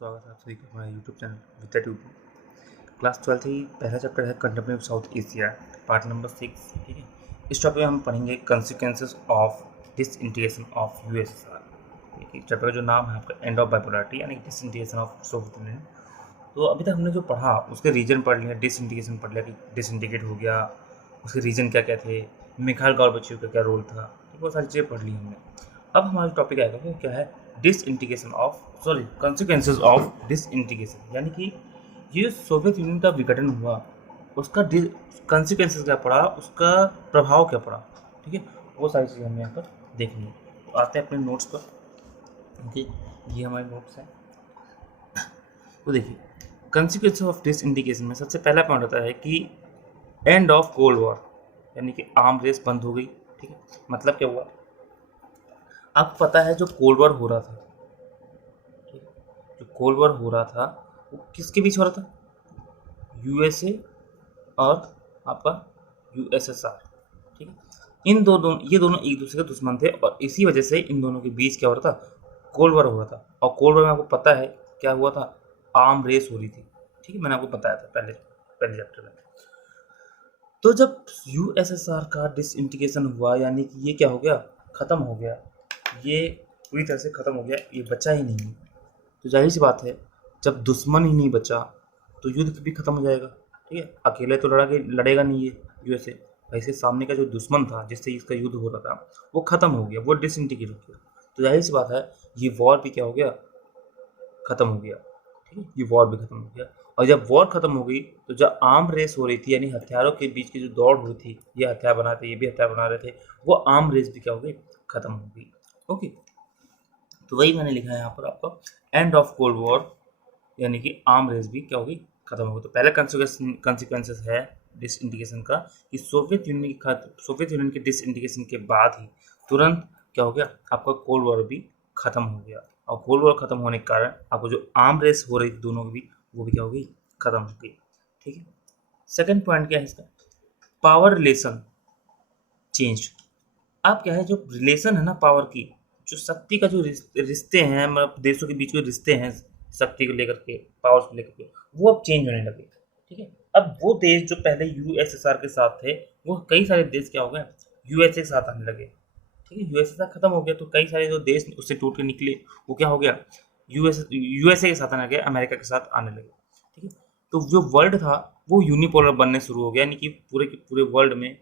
स्वागत है आप सभी का हमारे यूट्यूब चैनल विद्या ट्यूब। क्लास 12 ही पहला चैप्टर है contemporary of south Asia, part number 6। ठीक है, इस टॉपिक में हम पढ़ेंगे consequences of disintegration of USSR. ठीक है, चैप्टर का जो नाम है आपका एंड ऑफ बाइपोलैरिटी यानी डिसइंटीग्रेशन ऑफ सोवियत यूनियन। तो अभी तक हमने जो पढ़ा उसके रीजन पढ़ लिया, डिसइंटीग्रेशन पढ़ लिया कि डिसइंटीग्रेट हो गया, उसके रीजन क्या क्या थे, मिखाइल गॉर्बाचेव का क्या रोल था, वो सारी चीज़ें पढ़ ली हमने। अब हमारा टॉपिक आएगा वो क्या है, disintegration of consequences of disintegration, यानी कि ये सोवियत यूनियन का विघटन हुआ, उसका कॉन्सिक्वेंसेज क्या पड़ा, उसका प्रभाव क्या पड़ा। ठीक है, वो सारी चीज़ें हमें यहाँ पर देखनी है। तो आते हैं अपने नोट्स पर। ओके, ये हमारे नोट्स हैं। तो देखिए, कॉन्सिक्वेंसेज ऑफ डिसइंटीग्रेशन में सबसे पहला पॉइंट होता है कि एंड ऑफ कोल्ड वॉर, यानी कि आर्म रेस बंद हो गई। ठीक है, मतलब क्या हुआ, आपको पता है जो कोल्ड वॉर हो रहा था, ठीक है, जो कोल्ड वॉर हो रहा था वो किसके बीच हो रहा था, यूएसए और आपका यूएसएसआर। ठीक है, ये दोनों एक दूसरे के दुश्मन थे और इसी वजह से इन दोनों के बीच क्या हो रहा था, कोल्ड वॉर हो रहा था। और कोल्ड वॉर में आपको पता है क्या हुआ था, आर्म रेस हो रही थी। ठीक है, मैंने आपको बताया था पहले पहले चैप्टर में। तो जब यूएसएसआर का डिसइंटीग्रेशन हुआ, यानी कि ये क्या हो गया, ख़त्म हो गया, ये पूरी तरह से ख़त्म हो गया, ये बचा ही नहीं। तो जाहिर सी बात है, जब दुश्मन ही नहीं बचा तो युद्ध भी खत्म हो जाएगा। ठीक है, अकेले तो लड़ेगा नहीं ये यूएसए, इसके सामने का जो दुश्मन था जिससे इसका युद्ध हो रहा था वो खत्म हो गया, वो डिसइंटीग्रेट हो गया। तो जाहिर सी बात है, ये वॉर भी क्या हो गया, खत्म हो गया। ठीक है, ये वॉर भी खत्म हो गया। और जब वॉर खत्म हो गई तो जब आर्म रेस हो रही थी, यानी हथियारों के बीच की जो दौड़ हुई थी, ये हथियार बनाते ये भी हथियार बना रहे थे, वो आर्म रेस भी क्या हो गई, खत्म हो गई। ओके, तो वही मैंने लिखा है यहाँ पर आपका एंड ऑफ कोल्ड वॉर, यानी कि आर्म रेस भी क्या होगी, खत्म होगी। तो पहला कॉन्सिक्वेंसेस है डिसइंटीग्रेशन का कि सोवियत यूनियन के डिसइंटीग्रेशन के बाद ही तुरंत क्या हो गया, आपका कोल्ड वॉर भी खत्म हो गया। और कोल्ड वॉर खत्म होने के कारण आपको जो आर्म रेस हो रही थी दोनों की भी, वो भी क्या हो गई, खत्म हो गई। ठीक है, सेकेंड पॉइंट क्या है इसका, पावर रिलेशन चेंज। अब क्या है, जो रिलेशन है ना पावर की, जो शक्ति का जो रिश्ते हैं, मतलब देशों के बीच में रिश्ते हैं शक्ति को लेकर के, पावर्स को लेकर के, वो अब चेंज होने लगे। ठीक है, अब वो देश जो पहले यूएसएसआर के साथ थे, वो कई सारे देश क्या हो गए, यूएसए के साथ आने लगे। ठीक है, यूएसएसआर खत्म हो गया तो कई सारे जो देश उससे टूट के निकले, वो क्या हो गया, यूएसए के साथ आने लगे, अमेरिका के साथ आने लगे। ठीक है, तो जो वर्ल्ड था वो यूनिपोलर बनने शुरू हो गया, यानी कि पूरे के पूरे वर्ल्ड में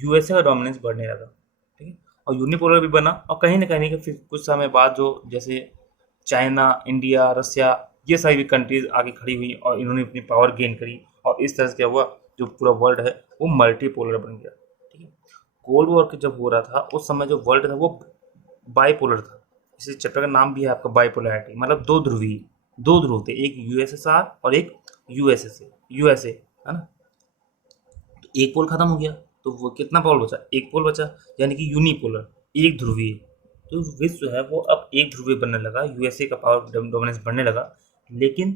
यूएसए का डोमिनेंस बढ़ने लगा। ठीक है, और यूनिपोलर भी बना, और कहीं ना कहीं फिर कुछ समय बाद जो जैसे चाइना, इंडिया, रसिया, ये सारी भी कंट्रीज आगे खड़ी हुई और इन्होंने अपनी पावर गेन करी, और इस तरह से क्या हुआ, जो पूरा वर्ल्ड है वो मल्टीपोलर बन गया। ठीक है, कोल्ड वॉर जब हो रहा था उस समय जो वर्ल्ड था वो बाइपोलर था। इसी चैप्टर का नाम भी है आपका बाइपोलैरिटी, मतलब दो ध्रुव थे, एक यूएसएसआर और एक यूएसए, है ना। तो एक पोल खत्म हो गया तो वो कितना पोल बचा, एक पोल बचा, यानी कि यूनिपोलर, एक ध्रुवीय। तो विश्व है वो अब एक ध्रुवीय बनने लगा, यूएसए का पावर डोमिनेंस बढ़ने लगा। लेकिन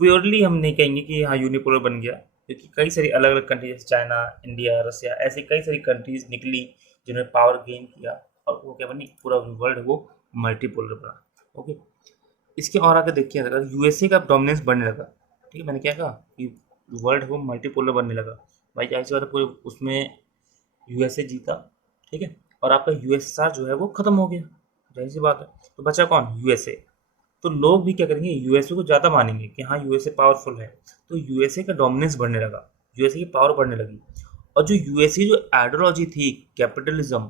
प्योरली हम नहीं कहेंगे कि हाँ यूनिपोलर बन गया, क्योंकि कई सारी अलग अलग कंट्री जैसे चाइना, इंडिया, रसिया, ऐसी कई सारी कंट्रीज निकली जिन्होंने पावर गेन किया, और वो क्या बनी, पूरा वर्ल्ड वो मल्टीपोलर बना। ओके, इसके और आगे देखिए, अगर यूएसए का डोमिनेंस बढ़ने लगा, ठीक है, मैंने क्या कहा कि वर्ल्ड वो मल्टीपोलर बनने लगा, भाई जाहिर सी बात है पूरे उसमें यूएसए जीता। ठीक है, और आपका यूएसएसआर जो है वो खत्म हो गया, जाहिर सी बात है, तो बचा कौन, यूएसए। तो लोग भी क्या करेंगे, यूएसए को ज़्यादा मानेंगे कि हाँ यूएसए पावरफुल है, तो यूएसए का डोमिनेंस बढ़ने लगा, यूएसए की पावर बढ़ने लगी। और जो यूएसए जो आइडियोलॉजी थी कैपिटलिज्म,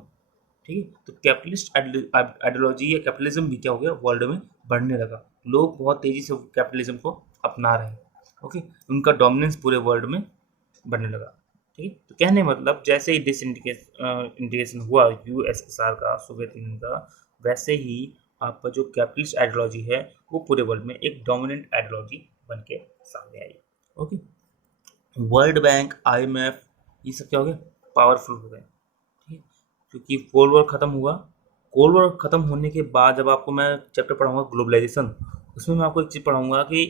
ठीक है, तो कैपिटलिस्ट आइडियोलॉजी या कैपिटलिज्म भी क्या हो गया, वर्ल्ड में बढ़ने लगा। लोग बहुत तेजी से कैपिटलिज्म को अपना रहे हैं। ओके, उनका डोमिनेंस पूरे वर्ल्ड में बढ़ने लगा। ठीक है, तो कहने मतलब जैसे ही इंटीग्रेशन हुआ यूएसएसआर का, सोवियत यूनियन का, वैसे ही आपका जो कैपिटलिस्ट आइडियोलॉजी है वो पूरे वर्ल्ड में एक डोमिनेंट आइडियोलॉजी बन के सामने आई। ओके, वर्ल्ड बैंक, आईएमएफ, ये सब क्या हो गया, पावरफुल हो गए। ठीक है, क्योंकि कोल्ड वॉर खत्म हुआ। कोल्ड वॉर खत्म होने के बाद जब आपको मैं चैप्टर पढ़ाऊंगा ग्लोबलाइजेशन, उसमें मैं आपको एक चीज़ पढ़ाऊंगा कि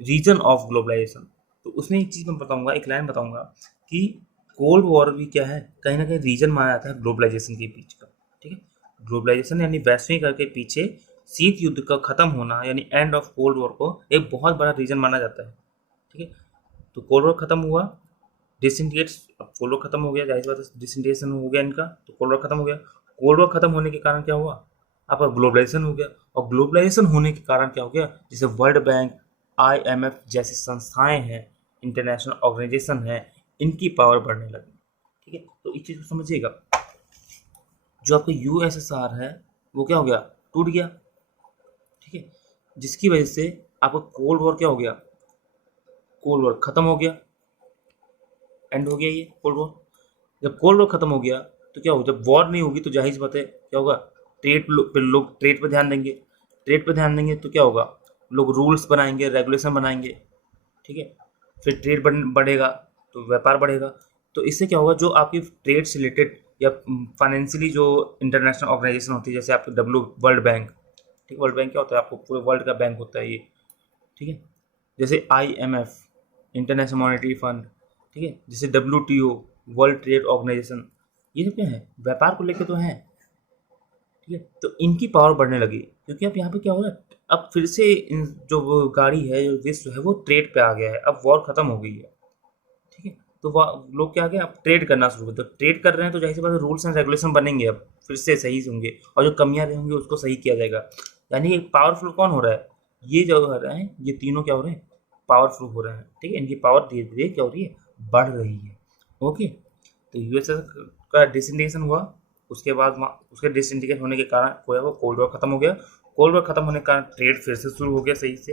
रीजन ऑफ ग्लोबलाइजेशन। तो उसमें एक चीज़ मैं बताऊंगा, एक लाइन बताऊंगा कि कोल्ड वॉर भी क्या है, कहीं ना कहीं रीजन माना जाता है ग्लोबलाइजेशन के बीच का। ठीक है, ग्लोबलाइजेशन यानी वैश्वीकरण के पीछे शीत युद्ध का खत्म होना यानी एंड ऑफ कोल्ड वॉर को एक बहुत बड़ा रीजन माना जाता है। ठीक है, तो कोल्ड वॉर खत्म हुआ, डिसइंटीग्रेट, अब कोल्ड वॉर खत्म हो गया, जाहिर सी बात है डिसइंटीग्रेशन हो गया इनका, तो कोल्ड वॉर खत्म हो गया। कोल्ड वॉर खत्म होने के कारण क्या हुआ, आपका ग्लोबलाइजेशन हो गया, और ग्लोबलाइजेशन होने के कारण क्या हो गया, जैसे वर्ल्ड बैंक, IMF जैसी संस्थाएं हैं, इंटरनेशनल ऑर्गेनाइजेशन है, इनकी पावर बढ़ने लगी। ठीक है, तो इस चीज़ को समझिएगा, जो आपका USSR है वो क्या हो गया, टूट गया। ठीक है, जिसकी वजह से आपका कोल्ड वॉर क्या हो गया, कोल्ड वॉर खत्म हो गया, एंड हो गया ये कोल्ड वॉर। जब कोल्ड वॉर खत्म हो गया तो क्या होगा, जब वॉर नहीं होगी तो जाहिर सी बात है क्या होगा, ट्रेड पे लोग ट्रेड पे ध्यान देंगे, ट्रेड पे ध्यान देंगे तो क्या होगा, लोग रूल्स बनाएंगे, रेगुलेशन बनाएंगे। ठीक है, फिर ट्रेड बढ़ेगा तो व्यापार बढ़ेगा, तो इससे क्या होगा, जो आपकी ट्रेड से रिलेटेड या फाइनेंशियली जो इंटरनेशनल ऑर्गेनाइजेशन होती है, जैसे आपकी वर्ल्ड बैंक। ठीक, वर्ल्ड बैंक क्या होता है, आपको पूरे वर्ल्ड का बैंक होता है ये। ठीक है, जैसे IMF, इंटरनेशनल मॉनेटरी फंड। ठीक है, जैसे WTO, वर्ल्ड ट्रेड ऑर्गेनाइजेशन, ये सब क्या है, व्यापार को लेकर तो हैं। ठीक है, तो इनकी पावर बढ़ने लगी, क्योंकि अब यहाँ पे क्या हो रहा है, अब फिर से जो वो गाड़ी है, जो विश्व है, वो ट्रेड पे आ गया है, अब वॉर खत्म हो गई है। ठीक है, तो लोग क्या आ गए, अब ट्रेड करना शुरू कर, तो ट्रेड कर रहे हैं तो जाहिर सी बात है रूल्स एंड रेगुलेशन बनेंगे, अब फिर से सही से होंगे, और जो कमियां रहेंगी उसको सही किया जाएगा। यानी पावरफुल कौन हो रहा है, ये जो हो रहे हैं, ये तीनों क्या हो रहे हैं, पावरफुल हो रहे हैं। ठीक है, इनकी पावर धीरे धीरे क्या हो रही है, बढ़ रही है। ओके, तो USSR का डिसइंटीग्रेशन हुआ, उसके बाद उसके डिसइंटीग्रेट होने के कारण क्या हुआ, कोल्ड वॉर खत्म हो गया। कोल्ड वॉर खत्म होने के कारण ट्रेड फिर से शुरू हो गया सही से,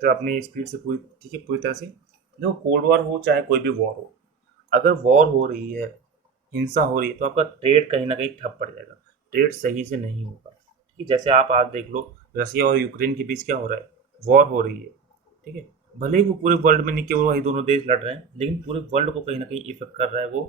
अपनी स्पीड से पूरी। ठीक है, पूरी तरह से, जो कोल्ड वॉर हो चाहे कोई भी वॉर हो, अगर वॉर हो रही है, हिंसा हो रही है, तो आपका ट्रेड कहीं ना कहीं ठप पड़ जाएगा, ट्रेड सही से नहीं होगा। ठीक है, जैसे आप आज देख लो, रसिया और यूक्रेन के बीच क्या हो रहा है, वॉर हो रही है। ठीक है, भले ही वो पूरे वर्ल्ड में नहीं, केवल वही दोनों देश लड़ रहे हैं, लेकिन पूरे वर्ल्ड को कहीं ना कहीं इफेक्ट कर रहा है वो।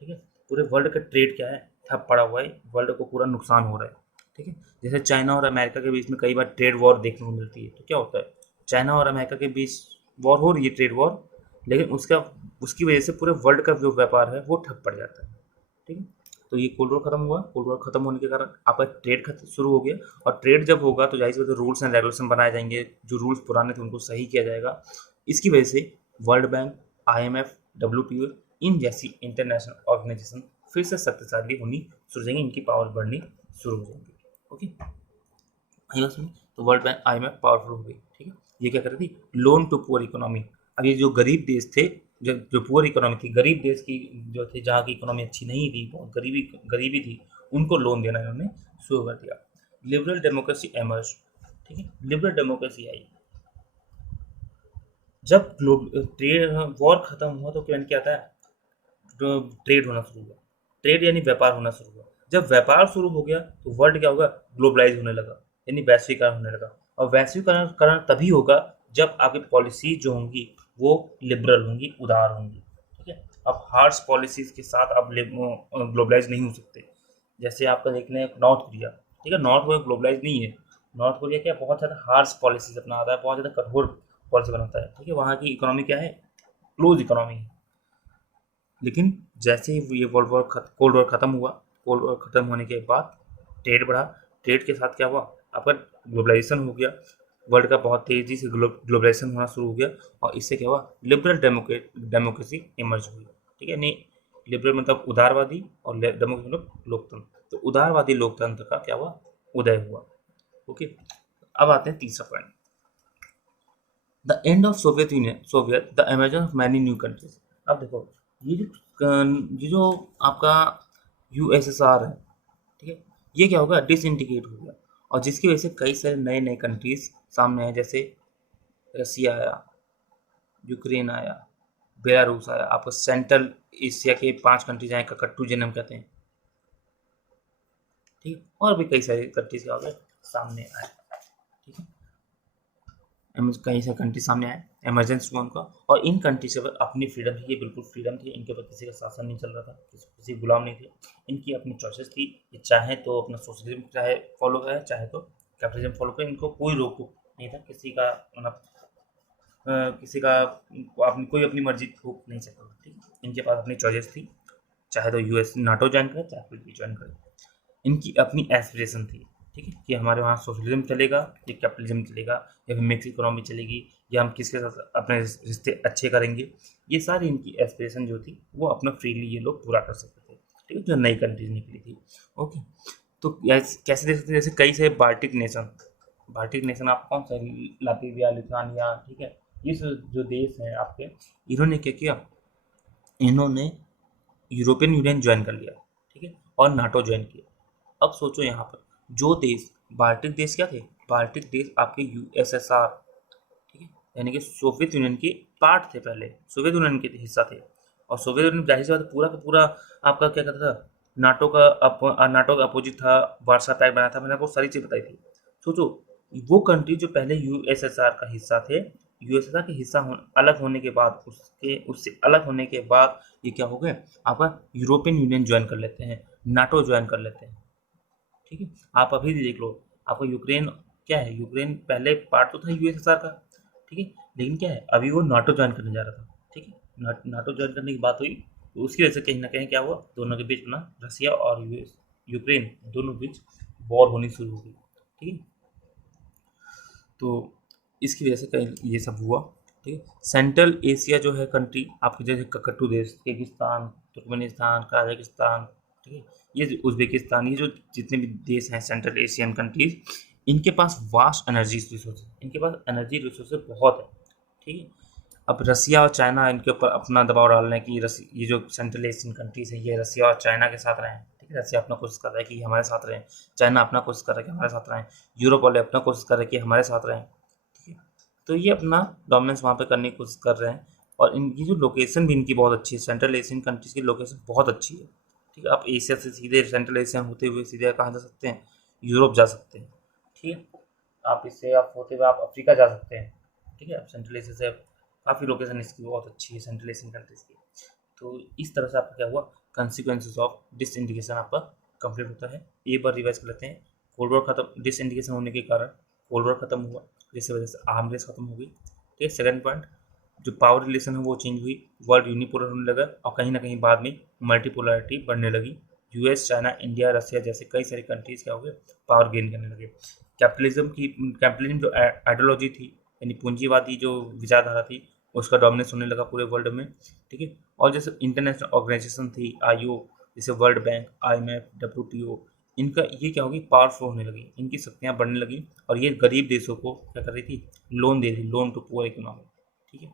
ठीक है, पूरे वर्ल्ड का ट्रेड क्या है, ठप पड़ा हुआ है, वर्ल्ड को पूरा नुकसान हो रहा है। ठीक है, जैसे चाइना और अमेरिका के बीच में कई बार ट्रेड वॉर देखने को मिलती है, तो क्या होता है, चाइना और अमेरिका के बीच वॉर हो रही है, ट्रेड वॉर, लेकिन उसकी वजह से पूरे वर्ल्ड का जो व्यापार है वो ठप पड़ जाता है। ठीक है, तो ये कोल्ड वॉर खत्म हुआ, कोल्ड वॉर खत्म होने के कारण आपका ट्रेड शुरू हो गया, और ट्रेड जब होगा तो जाहिर सी बात है रूल्स एंड रेगुलेशन बनाए जाएंगे, जो रूल्स पुराने थे उनको सही किया जाएगा। इसकी वजह से वर्ल्ड बैंक, IMF, WTO, इन जैसी इंटरनेशनल ऑर्गेनाइजेशन फिर से शक्तिशाली होनी शुरू हो जाएंगी, इनकी पावर बढ़नी शुरू हो जाएंगी। ओके, तो वर्ल्ड बैंक, IMF पावरफुल हो गई। ठीक है, ये क्या कर रही थी, लोन टू पुअर इकोनॉमी। अब ये जो गरीब देश थे, जो पुअर इकोनॉमी थी, गरीब देश की जो थे, जहाँ की इकोनॉमी अच्छी नहीं थी, बहुत गरीबी थी, उनको लोन देना इन्होंने शुरू कर दिया। Liberal democracy emerge. ठीक है, लिबरल डेमोक्रेसी आई जब ट्रेड वॉर खत्म हुआ, तो क्या आता है, जो ट्रेड होना शुरू हुआ, ट्रेड यानी व्यापार होना शुरू हुआ। जब व्यापार शुरू हो गया तो वर्ल्ड क्या होगा, ग्लोबलाइज होने लगा, यानी वैश्वीकरण होने लगा। और वैश्वीकरण तभी होगा जब आपकी पॉलिसी जो होंगी वो लिबरल होंगी, उदार होंगी। ठीक है, अब हार्श पॉलिसीज के साथ आप ग्लोबलाइज नहीं हो सकते। जैसे आपका देख लें नॉर्थ कोरिया। ठीक है, नॉर्थ कोरिया ग्लोबलाइज नहीं है, नॉर्थ कोरिया क्या बहुत ज़्यादा हार्श पॉलिसीज अपना आता है, बहुत ज़्यादा कठोर पॉलिसी बनाता है। ठीक है, वहाँ की इकोनॉमी क्या है, क्लोज इकोनॉमी है। लेकिन जैसे ही ये कोल्ड वॉर खत्म हुआ, कोल्ड वॉर खत्म होने के बाद ट्रेड बढ़ा, ट्रेड के साथ क्या हुआ, आपका ग्लोबलाइजेशन हो गया, वर्ल्ड का बहुत तेजी से ग्लोबलाइजेशन होना शुरू हो गया, और इससे क्या हुआ, लिबरल डेमोक्रेसी इमर्ज हुई। ठीक है, नहीं, लिबरल मतलब उदारवादी, और डेमोक्रेसी मतलब लोकतंत्र, तो उदारवादी लोकतंत्र का क्या हुआ, उदय हुआ। ओके, अब आते हैं तीसरा point, the end of Soviet the immersion of many new countries. अब देखो, ये जो आपका USSR है, ठीक है, ये क्या होगा, डिसइंटीग्रेट हो गया, और जिसकी वजह से कई सारे नए नए कंट्रीज सामने आए, जैसे रसिया आया, यूक्रेन आया, बेलारूस आया, आपको सेंट्रल एशिया के 5 कंट्रीज आए, ककट्टू जिन्हें हम कहते हैं। ठीक है, और भी कई सारे कंट्रीज आ गए सामने आए। ठीक है, कई सारे कंट्री सामने आए, इमरजेंसी हुआ उनका, और इन कंट्री से अपनी फ्रीडम थी, ये बिल्कुल फ्रीडम थी, इनके ऊपर किसी का शासन नहीं चल रहा था, किसी गुलाम नहीं थे, इनकी अपनी चॉइसेस थी, ये चाहे तो अपना सोशलिज्म चाहे फॉलो करें, चाहे तो कैपिटलिज्म फॉलो करें, इनको कोई रोक टोक नहीं था, किसी का मतलब किसी का कोई अपनी मर्जी थोप नहीं सकता। ठीक है, इनके पास अपनी चॉइसेस थी, चाहे तो US NATO ज्वाइन करें, चाहे कोई भी ज्वाइन करें, इनकी अपनी एस्पिरेशन थी। ठीक है, कि हमारे वहाँ सोशलिज्म चलेगा या कैपिटलिज्म चलेगा या फिर मिक्स इकोनॉमी चलेगी या हम किसके साथ अपने रिश्ते अच्छे करेंगे। ये सारी इनकी एस्पिरेशन जो थी वो अपना फ्रीली ये लोग पूरा कर सकते थे, ठीक है, जो नई कंट्रीज निकली थी। ओके, तो कैसे देख सकते हैं, जैसे कई सारे बाल्टिक नेशन आप कौन सा, लातविया, लिथुआनिया, ठीक है, ये जो देश हैं आपके, इन्होंने क्या किया, इन्होंने यूरोपियन यूनियन ज्वाइन कर लिया, ठीक है, और नाटो ज्वाइन किया। अब सोचो यहाँ पर जो देश बाल्टिक देश क्या थे, बाल्टिक देश आपके यूएसएसआर, ठीक है, यानी कि सोवियत यूनियन के पार्ट थे, पहले सोवियत यूनियन के हिस्सा थे। और सोवियत यूनियन जाहिर सी बात है पूरा का पूरा आपका क्या कहता था, नाटो का अपोजिट था, वार्सा पैक्ट बना था, मैंने आपको सारी चीज़ बताई थी। सोचो वो कंट्री जो पहले यूएसएसआर का हिस्सा थे, यूएसएसआर के हिस्सा अलग होने के बाद, उससे अलग होने के बाद ये क्या हो गए, आपका यूरोपियन यूनियन ज्वाइन कर लेते हैं, नाटो ज्वाइन कर लेते हैं, ठीक है। आप अभी भी देख लो, आपका यूक्रेन क्या है, यूक्रेन पहले पार्ट तो था यूएसएसआर का, ठीक है, लेकिन क्या है अभी वो नाटो ज्वाइन करने जा रहा था, ठीक है, नाटो ज्वाइन करने की बात हुई तो उसकी वजह से कहीं ना कहीं क्या हुआ, दोनों के बीच ना रसिया और यूक्रेन दोनों बीच वॉर होनी शुरू हो गई, ठीक है। तो इसकी वजह से कहीं ये सब हुआ, ठीक है। सेंट्रल एशिया जो है कंट्री आपके, जैसे ककटू देश, किर्गिस्तान, तुर्कमेनिस्तान, कजाकिस्तान, ठीक है, ये उज्बेकिस्तान, ये जो जितने भी देश हैं सेंट्रल एशियन कंट्रीज, इनके पास वास्ट एनर्जी रिसोर्सेज, इनके पास एनर्जी रिसोर्सेज बहुत है, ठीक है। अब रसिया और चाइना इनके ऊपर अपना दबाव डाल रहे हैं कि ये जो सेंट्रल एशियन कंट्रीज है ये रसिया और चाइना के साथ रहें, ठीक है, रसिया अपना कोशिश कर रहा है कि हमारे साथ रहें, चाइना अपना कोशिश कर रहा है कि हमारे साथ रहें, यूरोप वाले अपना कोशिश कर रहे हैं कि हमारे साथ रहें, ठीक है। तो ये अपना डोमिनेंस वहाँ पे करने की कोशिश कर रहे हैं। और इनकी जो लोकेशन भी इनकी बहुत अच्छी है, सेंट्रल एशियन कंट्रीज की लोकेशन बहुत अच्छी है, ठीक है। आप एशिया से सीधे सेंट्रल एशिया होते हुए सीधे कहाँ जा सकते हैं, यूरोप जा सकते हैं, ठीक है। आप इससे आप होते हुए आप अफ्रीका जा सकते हैं, ठीक है। आप सेंट्रल एशिया से काफ़ी लोकेशन इसकी बहुत अच्छी है सेंट्रल एशियन कंट्रीज की। तो इस तरह से आपका क्या हुआ, कंसिक्वेंसेस ऑफ डिसइंटीग्रेशन आपका कंप्लीट होता है। एक बार रिवाइज कर लेते हैं। कोल्ड वॉर खत्म, डिसइंटीग्रेशन होने के कारण कोल्ड वॉर खत्म हुआ, जिसकी वजह से आर्म रेस खत्म हो गई, ठीक है। सेकंड पॉइंट, जो पावर रिलेशन है वो चेंज हुई, वर्ल्ड यूनिपोलर होने लगा और कहीं ना कहीं बाद में मल्टीपोलरिटी बढ़ने लगी। यूएस, चाइना, इंडिया, रसिया जैसे कई सारी कंट्रीज क्या हो गए, पावर गेन करने लगे। कैपिटलिज्म जो आइडियोलॉजी थी, यानी पूंजीवादी जो विचारधारा थी, उसका डोमिनेंस होने लगा पूरे वर्ल्ड में, ठीक है। और जैसे इंटरनेशनल ऑर्गेनाइजेशन थी, आईओ, जैसे वर्ल्ड बैंक, आईएमएफ, डब्ल्यूटीओ, इनका ये क्या होगी, पावरफुल होने लगी, इनकी शक्तियाँ बढ़ने लगी और ये गरीब देशों को क्या कर रही थी, लोन दे रही थी, लोन टू पुअर इकोनॉमी, ठीक है।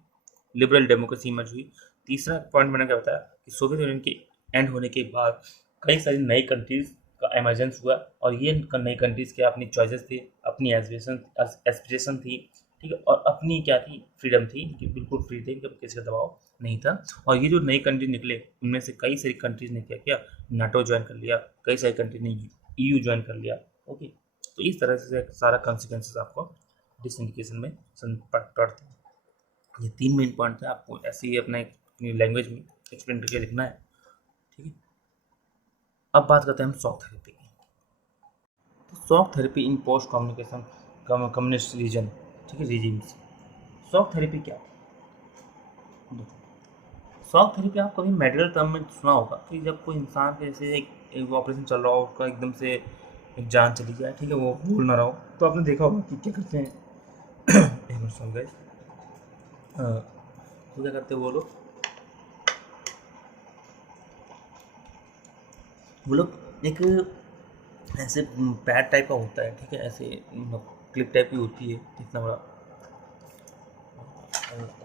लिबरल डेमोक्रेसी इमर्ज हुई। तीसरा पॉइंट मैंने क्या बताया कि सोवियत यूनियन के एंड होने के बाद कई सारी नई कंट्रीज का एमरजेंस हुआ और ये नई कंट्रीज के अपनी चॉइसेस थी, अपनी एस्पिरेशन थी, ठीक है, और अपनी क्या थी, फ्रीडम थी कि बिल्कुल फ्री थे, किसी का दबाव नहीं था। और ये जो नई कंट्री निकले उनमें से कई सारी कंट्रीज ने क्या किया, नाटो ज्वाइन कर लिया, कई सारी कंट्री ने ईयू ज्वाइन कर लिया, ओके। तो इस तरह से सारा कॉन्सिक्वेंसेस आपको डिसइंटीग्रेशन में पड़ते हैं। ये 3 मेन पॉइंट थे, आपको ऐसे ही अपनी लैंग्वेज में एक्सप्लेन करके लिखना है, ठीक है। अब बात करते हैं हम शॉक थेरेपी की। तो शॉक थेरेपी इन पोस्ट कम्युनिकेशन कम्युनिस्ट रीजन, ठीक है, रिजीम्स। शॉक थेरेपी क्या है, शॉक थेरेपी आप कभी मेडिकल टर्म में सुना होगा कि जब कोई इंसान के जैसे एक ऑपरेशन चल रहा हो, उसका एकदम से एक जान चली जाए, ठीक है, वो बोल ना रहा हो, तो आपने देखा होगा कि क्या करते हैं एक मिनट सुन गए, तो क्या करते हैं वो लोग एक ऐसे पैड टाइप का होता है, ठीक है, ऐसे क्लिप टाइप की होती है, इतना बड़ा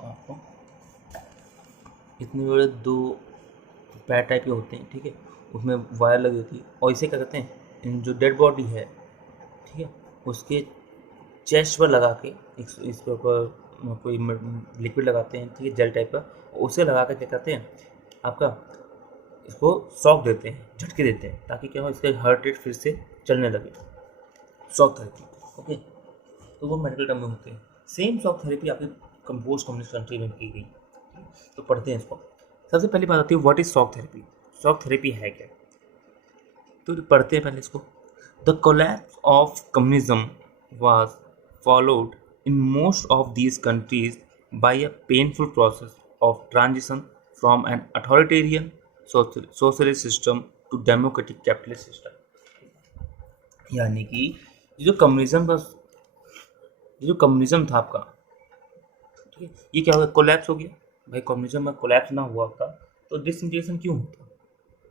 आपको, इतने बड़े 2 पैड टाइप के होते हैं, ठीक है, उसमें वायर लगी होती है और इसे क्या कहते हैं, जो डेड बॉडी है, ठीक है, उसके चेस्ट पर लगा के इसके ऊपर कोई लिक्विड लगाते हैं, ठीक है, जेल टाइप का, उसे लगा कर क्या करते हैं, आपका इसको शॉक देते हैं, झटके देते हैं, ताकि क्या हो, इसका हार्ट रेट फिर से चलने लगे, शॉक थेरेपी, ओके। तो वो मेडिकल टर्म में होते हैं। सेम शॉक थेरेपी आपकी कंपोस्ट कम्युनिस्ट कंट्री में की गई, तो पढ़ते हैं इसको। सबसे पहली बात आती है what is shock therapy, shock therapy है क्या, तो पढ़ते हैं पहले इसको। The collapse of communism was followed in most of these countries by a painful process of transition from an authoritarian socialist system to democratic capitalist system। यानी कि जो कम्युनिज्म का जो कम्युनिज्म था आपका, ठीक है, ये क्या हो गया, कोलैप्स हो गया। भाई कम्युनिज्म में कोलैप्स ना हुआ होता तो डिसइंटीग्रेशन क्यों होता,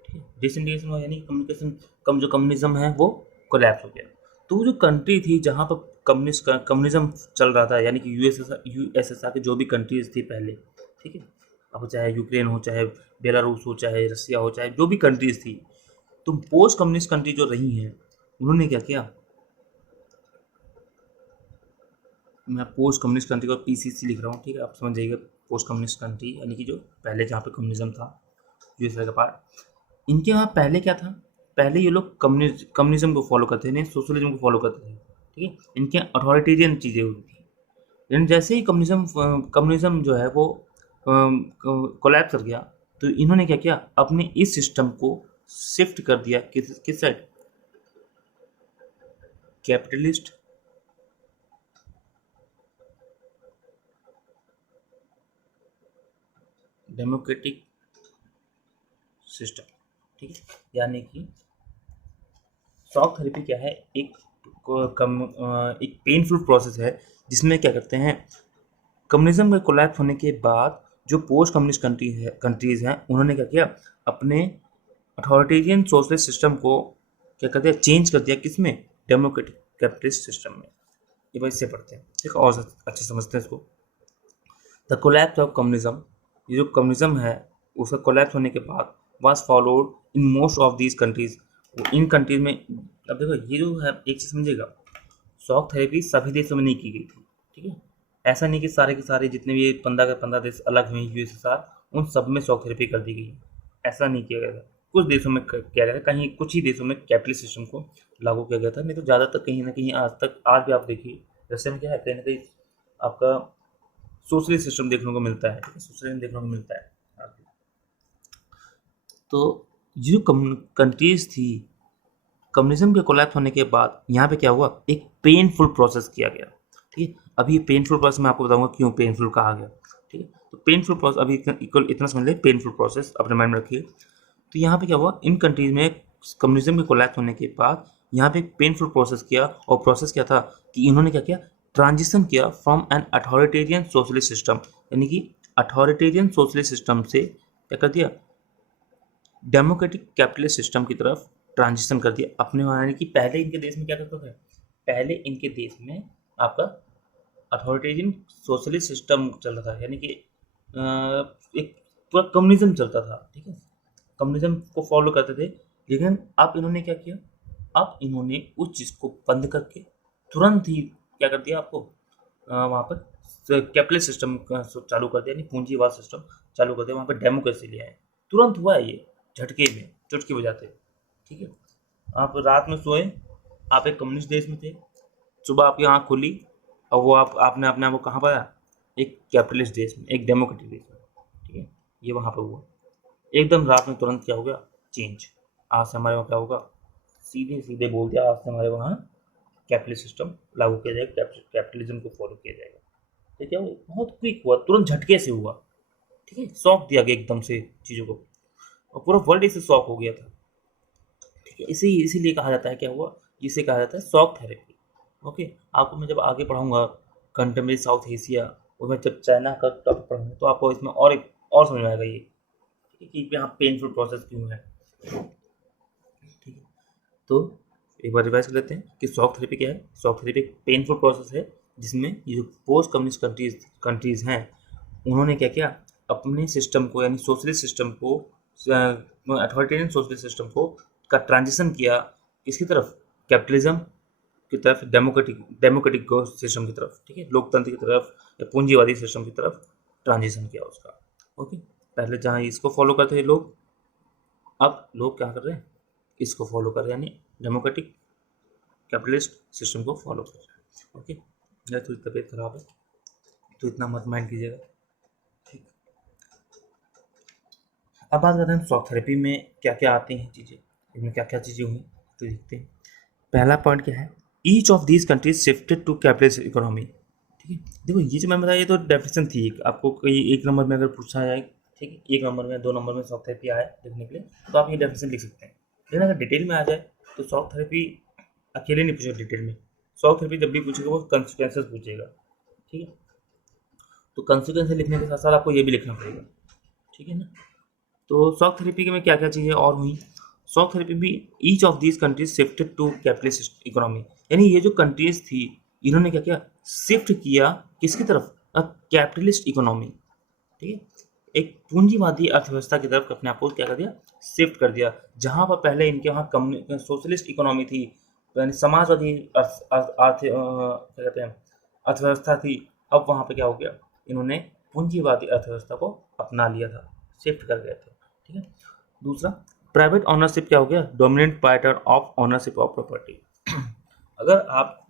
ठीक है, डिसइंटीग्रेशन हुआ यानी कम्युनिकेशन कम, जो कम्युनिज्म है वो कोलैप्स हो गया। तो वो जो कंट्री थी जहाँ पर कम्युनिज्म चल रहा था, यानी कि यूएसएसआर के जो भी कंट्रीज थी पहले, ठीक है, अब चाहे यूक्रेन हो, चाहे बेलारूस हो, चाहे रसिया हो, चाहे जो भी कंट्रीज थी, तो पोस्ट कम्युनिस्ट कंट्री जो रही हैं उन्होंने क्या किया, मैं पोस्ट कम्युनिस्ट कंट्री को पीसीसी लिख रहा हूँ, ठीक है, आप समझ जाइएगा। पोस्ट कम्युनिस्ट कंट्री यानी कि जो पहले जहाँ पे कम्युनिज्म था, यूएसए का पार्ट, इनके यहाँ पहले क्या था, पहले ये लोग कम्युनिज्म को फॉलो करते थे, सोशलिज्म को फॉलो करते थे, ठीक है, इनके अथॉरिटेरियन चीज़ें हुई थी। लेकिन जैसे ही कम्युनिज्म जो है वो कोलैप्स कर गया, तो इन्होंने क्या किया, अपने इस सिस्टम को शिफ्ट कर दिया किस साइड, कैपिटलिस्ट डेमोक्रेटिक सिस्टम, ठीक है। यानी कि शॉक थेरेपी क्या है, एक पेनफुल प्रोसेस है जिसमें क्या करते हैं, कम्युनिज्म के कोलैप्स होने के बाद जो पोस्ट कम्युनिस्ट कंट्रीज हैं उन्होंने क्या किया, अपने अथॉरिटेरियन सोशलिस्ट सिस्टम को क्या कर दिया, चेंज कर दिया, किसमें, डेमोक्रेटिक कैपिटलिस्ट सिस्टम में। ये बात इससे पढ़ते हैं, ठीक है, और अच्छे समझते हैं इसको। द कोलैप्स ऑफ कम्युनिज्म, ये जो कम्युनिज्म है उसका कोलैप्स होने के बाद was followed in most of these countries, in countries में। अब देखो ये जो है एक चीज़ समझिएगा, शॉक थेरेपी सभी देशों में नहीं की गई थी, ठीक है, ऐसा नहीं कि सारे के सारे जितने भी 15 के 15 देश अलग हुए यूएसएसआर उन सब में शॉक थेरेपी कर दी गई, ऐसा नहीं किया गया था। कुछ देशों में किया गया था, कहीं कुछ ही देशों में कैपिटलिस्ट सिस्टम को लागू किया गया था, नहीं तो ज़्यादातर कहीं ना कहीं आज भी आप देखिए रशिया में क्या है, कहीं ना कहीं आपका सोशलिस्ट सिस्टम देखने को मिलता है, ठीक है, सोशलिज्म देखने को मिलता है। तो ये जो कंट्रीज थी, कम्युनिज्म के कोलैप्स होने के बाद यहाँ पे क्या हुआ, एक पेनफुल प्रोसेस किया गया, ठीक है। अभी ये पेनफुल प्रोसेस मैं आपको बताऊंगा क्यों पेनफुल कहा गया, ठीक है। तो पेनफुल प्रोसेस अभी इतना समझ ले, पेनफुल प्रोसेस अपने माइंड में रखिए। तो यहाँ पे क्या हुआ, इन कंट्रीज में कम्युनिज्म के कोलैप्स होने के बाद यहाँ पे एक पेनफुल प्रोसेस किया, और प्रोसेस क्या था कि इन्होंने क्या किया, ट्रांजिशन किया from an authoritarian socialist system, यानी कि अथॉरिटेरियन सोशलिस्ट सिस्टम से क्या कर दिया, डेमोक्रेटिक कैपिटलिस्ट सिस्टम की तरफ ट्रांजिशन कर दिया अपने, यानी कि पहले इनके देश में क्या करता था, पहले इनके देश में आपका अथॉरिटेरियन सोशलिस्ट सिस्टम चल रहा था, यानी कि एक पूरा कम्युनिज्म चलता था, ठीक है, कम्युनिज्म को फॉलो करते थे। लेकिन अब इन्होंने क्या किया, अब इन्होंने उस चीज़ को बंद करके तुरंत ही क्या कर दिया, आपको वहाँ पर कैपिटलिस्ट सिस्टम चालू कर दिया, यानी पूंजीवाद सिस्टम चालू कर दिया, वहाँ पर डेमोक्रेसी ले आए। तुरंत हुआ है ये, झटके में, चुटकी बजाते, ठीक है। आप रात में सोए, आप एक कम्युनिस्ट देश में थे, सुबह आपकी आँख खुली और वो आपने अपने आप को कहाँ पाया, एक कैपिटलिस्ट देश में, एक डेमोक्रेटिक देश में, ठीक है। ये वहाँ पर हुआ एकदम रात में, तुरंत क्या हो गया, चेंज। आज से हमारे वहाँ क्या होगा, सीधे सीधे बोल दिया, आज से हमारे वहाँ कैपिटलिस्ट सिस्टम लागू किया जाएगा, कैपिटलिज्म को फॉलो किया जाएगा। तो क्या हुआ, बहुत क्विक हुआ, तुरंत झटके से हुआ, ठीक है, शॉक दिया गया एकदम से चीज़ों को, और पूरा वर्ल्ड इससे शॉक हो गया था, ठीक है। इसीलिए कहा जाता है, क्या हुआ, इसे कहा जाता है शॉक थेरेपी। ओके, आपको मैं जब आगे पढ़ाऊंगा कंटेम्प्रेरी साउथ एशिया, और मैं जब चाइना का टॉपिक पढ़ूंगा तो आपको इसमें और समझ में आएगा ये, ठीक है, कि यहाँ पेनफुल प्रोसेस क्यों है, ठीक है। तो एक बार रिवाइज कर लेते हैं कि शॉक थेरेपी क्या है। शॉक थेरेपी एक पेनफुल प्रोसेस है जिसमें ये जो पोस्ट कम्युनिस्ट कंट्रीज हैं उन्होंने क्या किया, अपने सिस्टम को, यानी सोशलिस्ट सिस्टम को, अथॉरिटेरियन सोशलिस्ट सिस्टम को का ट्रांजिशन किया किसकी तरफ, कैपिटलिज्म की तरफ, डेमोक्रेटिक सिस्टम की तरफ, ठीक है, लोकतंत्र की तरफ या पूंजीवादी सिस्टम की तरफ ट्रांजिशन किया उसका। ओके, पहले जहाँ इसको फॉलो करते थे लोग, अब लोग क्या कर रहे हैं, इसको फॉलो कर रहे हैं, यानी डेमोक्रेटिक कैपिटलिस्ट सिस्टम को फॉलो कर रहे हैं। ओके, या थोड़ी तबीयत खराब है तो इतना मत माइंड कीजिएगा, ठीक। अब बात करते हैं शॉक थेरेपी में क्या क्या आती हैं चीज़ें, इसमें क्या क्या चीज़ें हुई तो देखते हैं। पहला पॉइंट क्या है, each of these countries shifted to capitalist economy, ठीक है। देखो ये जो मैं बताया, ये तो डेफिनेशन थी आपको कहीं एक नंबर में अगर पूछा जाए, ठीक है, एक नंबर में, 2 नंबर में शॉक थेरेपी आए लिखने के लिए, तो आप ये डेफिनेशन लिख सकते हैं। लेकिन अगर डिटेल में आ जाए तो शॉक थेरेपी अकेले नहीं पूछेगा डिटेल में। शॉक थेरेपी जब भी पूछेगा वो कंसिक्वेंसेस पूछेगा, ठीक है। तो कंसिक्वेंसेस लिखने के साथ साथ आपको ये भी लिखना पड़ेगा, ठीक है ना। तो शॉक थेरेपी में क्या क्या चीज़ें और हुई। शॉक थेरेपी भी each of these countries shifted to capitalist economy, यानी ये जो कंट्रीज थी इन्होंने क्या किया, शिफ्ट किया किसकी तरफ, अ कैपिटलिस्ट इकोनॉमी, ठीक है, एक पूंजीवादी अर्थव्यवस्था की तरफ अपने आप को क्या कर दिया, शिफ्ट कर दिया। जहां पर पहले इनके वहाँ सोशलिस्ट इकोनॉमी थी, यानी समाजवादी क्या कहते हैं अर्थव्यवस्था थी, अब वहाँ पे क्या हो गया, इन्होंने पूंजीवादी अर्थव्यवस्था को अपना लिया था, शिफ्ट कर गए थे, ठीक है। दूसरा, प्राइवेट ऑनरशिप क्या हो गया, dominant pattern of ownership of property. अगर आप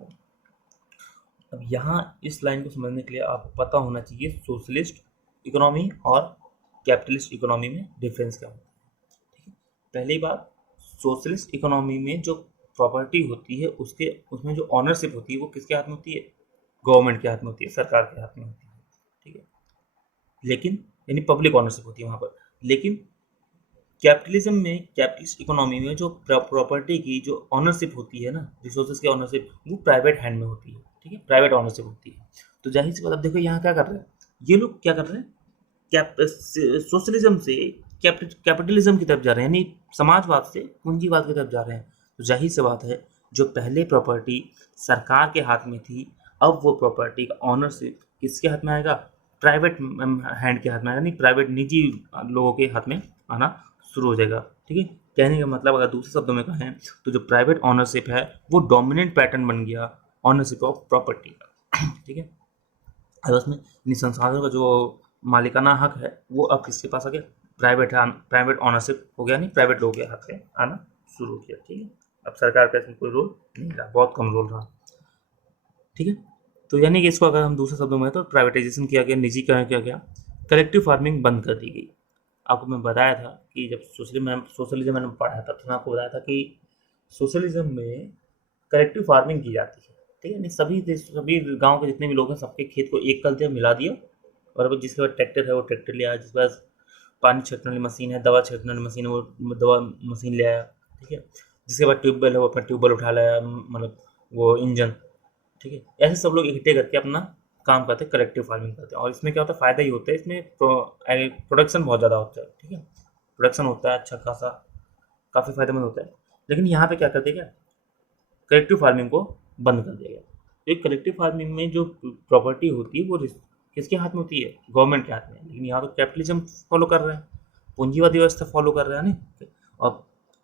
अब यहाँ इस लाइन को समझने के लिए आपको पता होना चाहिए सोशलिस्ट इकोनॉमी और कैपिटलिस्ट इकोनॉमी में डिफरेंस क्या होता है, ठीक है। पहली बात, सोशलिस्ट इकोनॉमी में जो प्रॉपर्टी होती है उसमें जो ऑनरशिप होती है वो किसके हाथ में होती है, गवर्नमेंट के हाथ में होती है, सरकार के हाथ में होती है, ठीक है। लेकिन यानी पब्लिक ऑनरशिप होती है वहाँ पर। लेकिन कैपिटलिज्म में, कैपिटलिस्ट इकोनॉमी में जो प्रॉपर्टी की जो ऑनरशिप होती है ना, रिसोर्सेज की ऑनरशिप, वो प्राइवेट हैंड में होती है, ठीक है, प्राइवेट ऑनरशिप होती है। तो जाहिर सी बात, अब देखो यहाँ क्या कर रहे हैं ये लोग, क्या कर रहे हैं, सोशलिज्म से कैपिटलिज्म की तरफ जा रहे हैं, यानी समाजवाद से पूंजीवाद की तरफ जा रहे हैं। तो जाहिर सी बात है, जो पहले प्रॉपर्टी सरकार के हाथ में थी, अब वो प्रॉपर्टी का ऑनरशिप किसके हाथ में आएगा, प्राइवेट हैंड के हाथ में आएगा, यानी प्राइवेट निजी लोगों के हाथ में आना शुरू हो जाएगा, ठीक है। कहने का मतलब अगर दूसरे शब्दों में कहें तो जो प्राइवेट ऑनरशिप है वो डोमिनेंट पैटर्न बन गया ऑनरशिप ऑफ प्रॉपर्टी का, ठीक है। अब उसमें इन संसाधनों का जो मालिकाना हक है वो अब किसके पास आ गया, प्राइवेट ऑनरशिप हो गया, नहीं प्राइवेट लोगों के हाथ में आना शुरू हो गया, ठीक है। अब सरकार का इसमें कोई रोल नहीं रहा, बहुत कम रोल रहा, ठीक है। तो यानी कि इसको अगर हम दूसरे शब्दों में तो प्राइवेटाइजेशन किया गया, निजीकरण किया गया, कलेक्टिव फार्मिंग बंद कर दी गई। आपको मैं बताया था कि जब सोशलिज्म मैंने पढ़ा था तो मैं आपको बताया था कि सोशलिज्म में कलेक्टिव फार्मिंग की जाती है, ठीक है, नहीं सभी गांव के जितने भी लोग हैं सबके खेत को एक कल मिला दिया, और अब जिसके पास ट्रैक्टर है वो ट्रैक्टर ले आया, जिसके पास पानी छिड़कने वाली मशीन है, दवा छिड़कने वाली मशीन है, वो दवा मशीन ले आया, ठीक है। जिसके पास ट्यूबवेल है वो अपना ट्यूबवेल उठा लाया, मतलब वो इंजन, ठीक है। ऐसे सब लोग इकट्ठे करके अपना काम करते हैं, कलेक्टिव फार्मिंग करते हैं। और इसमें क्या होता है, फ़ायदा ही होता है, इसमें प्रोडक्शन बहुत ज़्यादा होता है, ठीक है, प्रोडक्शन होता है अच्छा खासा, काफ़ी फायदेमंद होता है। लेकिन यहाँ पे क्या करते हैं, क्या कलेक्टिव फार्मिंग को बंद कर दिया गया। तो एक कलेक्टिव फार्मिंग में जो प्रॉपर्टी होती है वो किसके हाथ में होती है, गवर्नमेंट के हाथ में। लेकिन यहाँ तो कैपिटलिज्म फॉलो कर रहे हैं, पूंजीवादी व्यवस्था फॉलो कर रहे हैं नहीं। और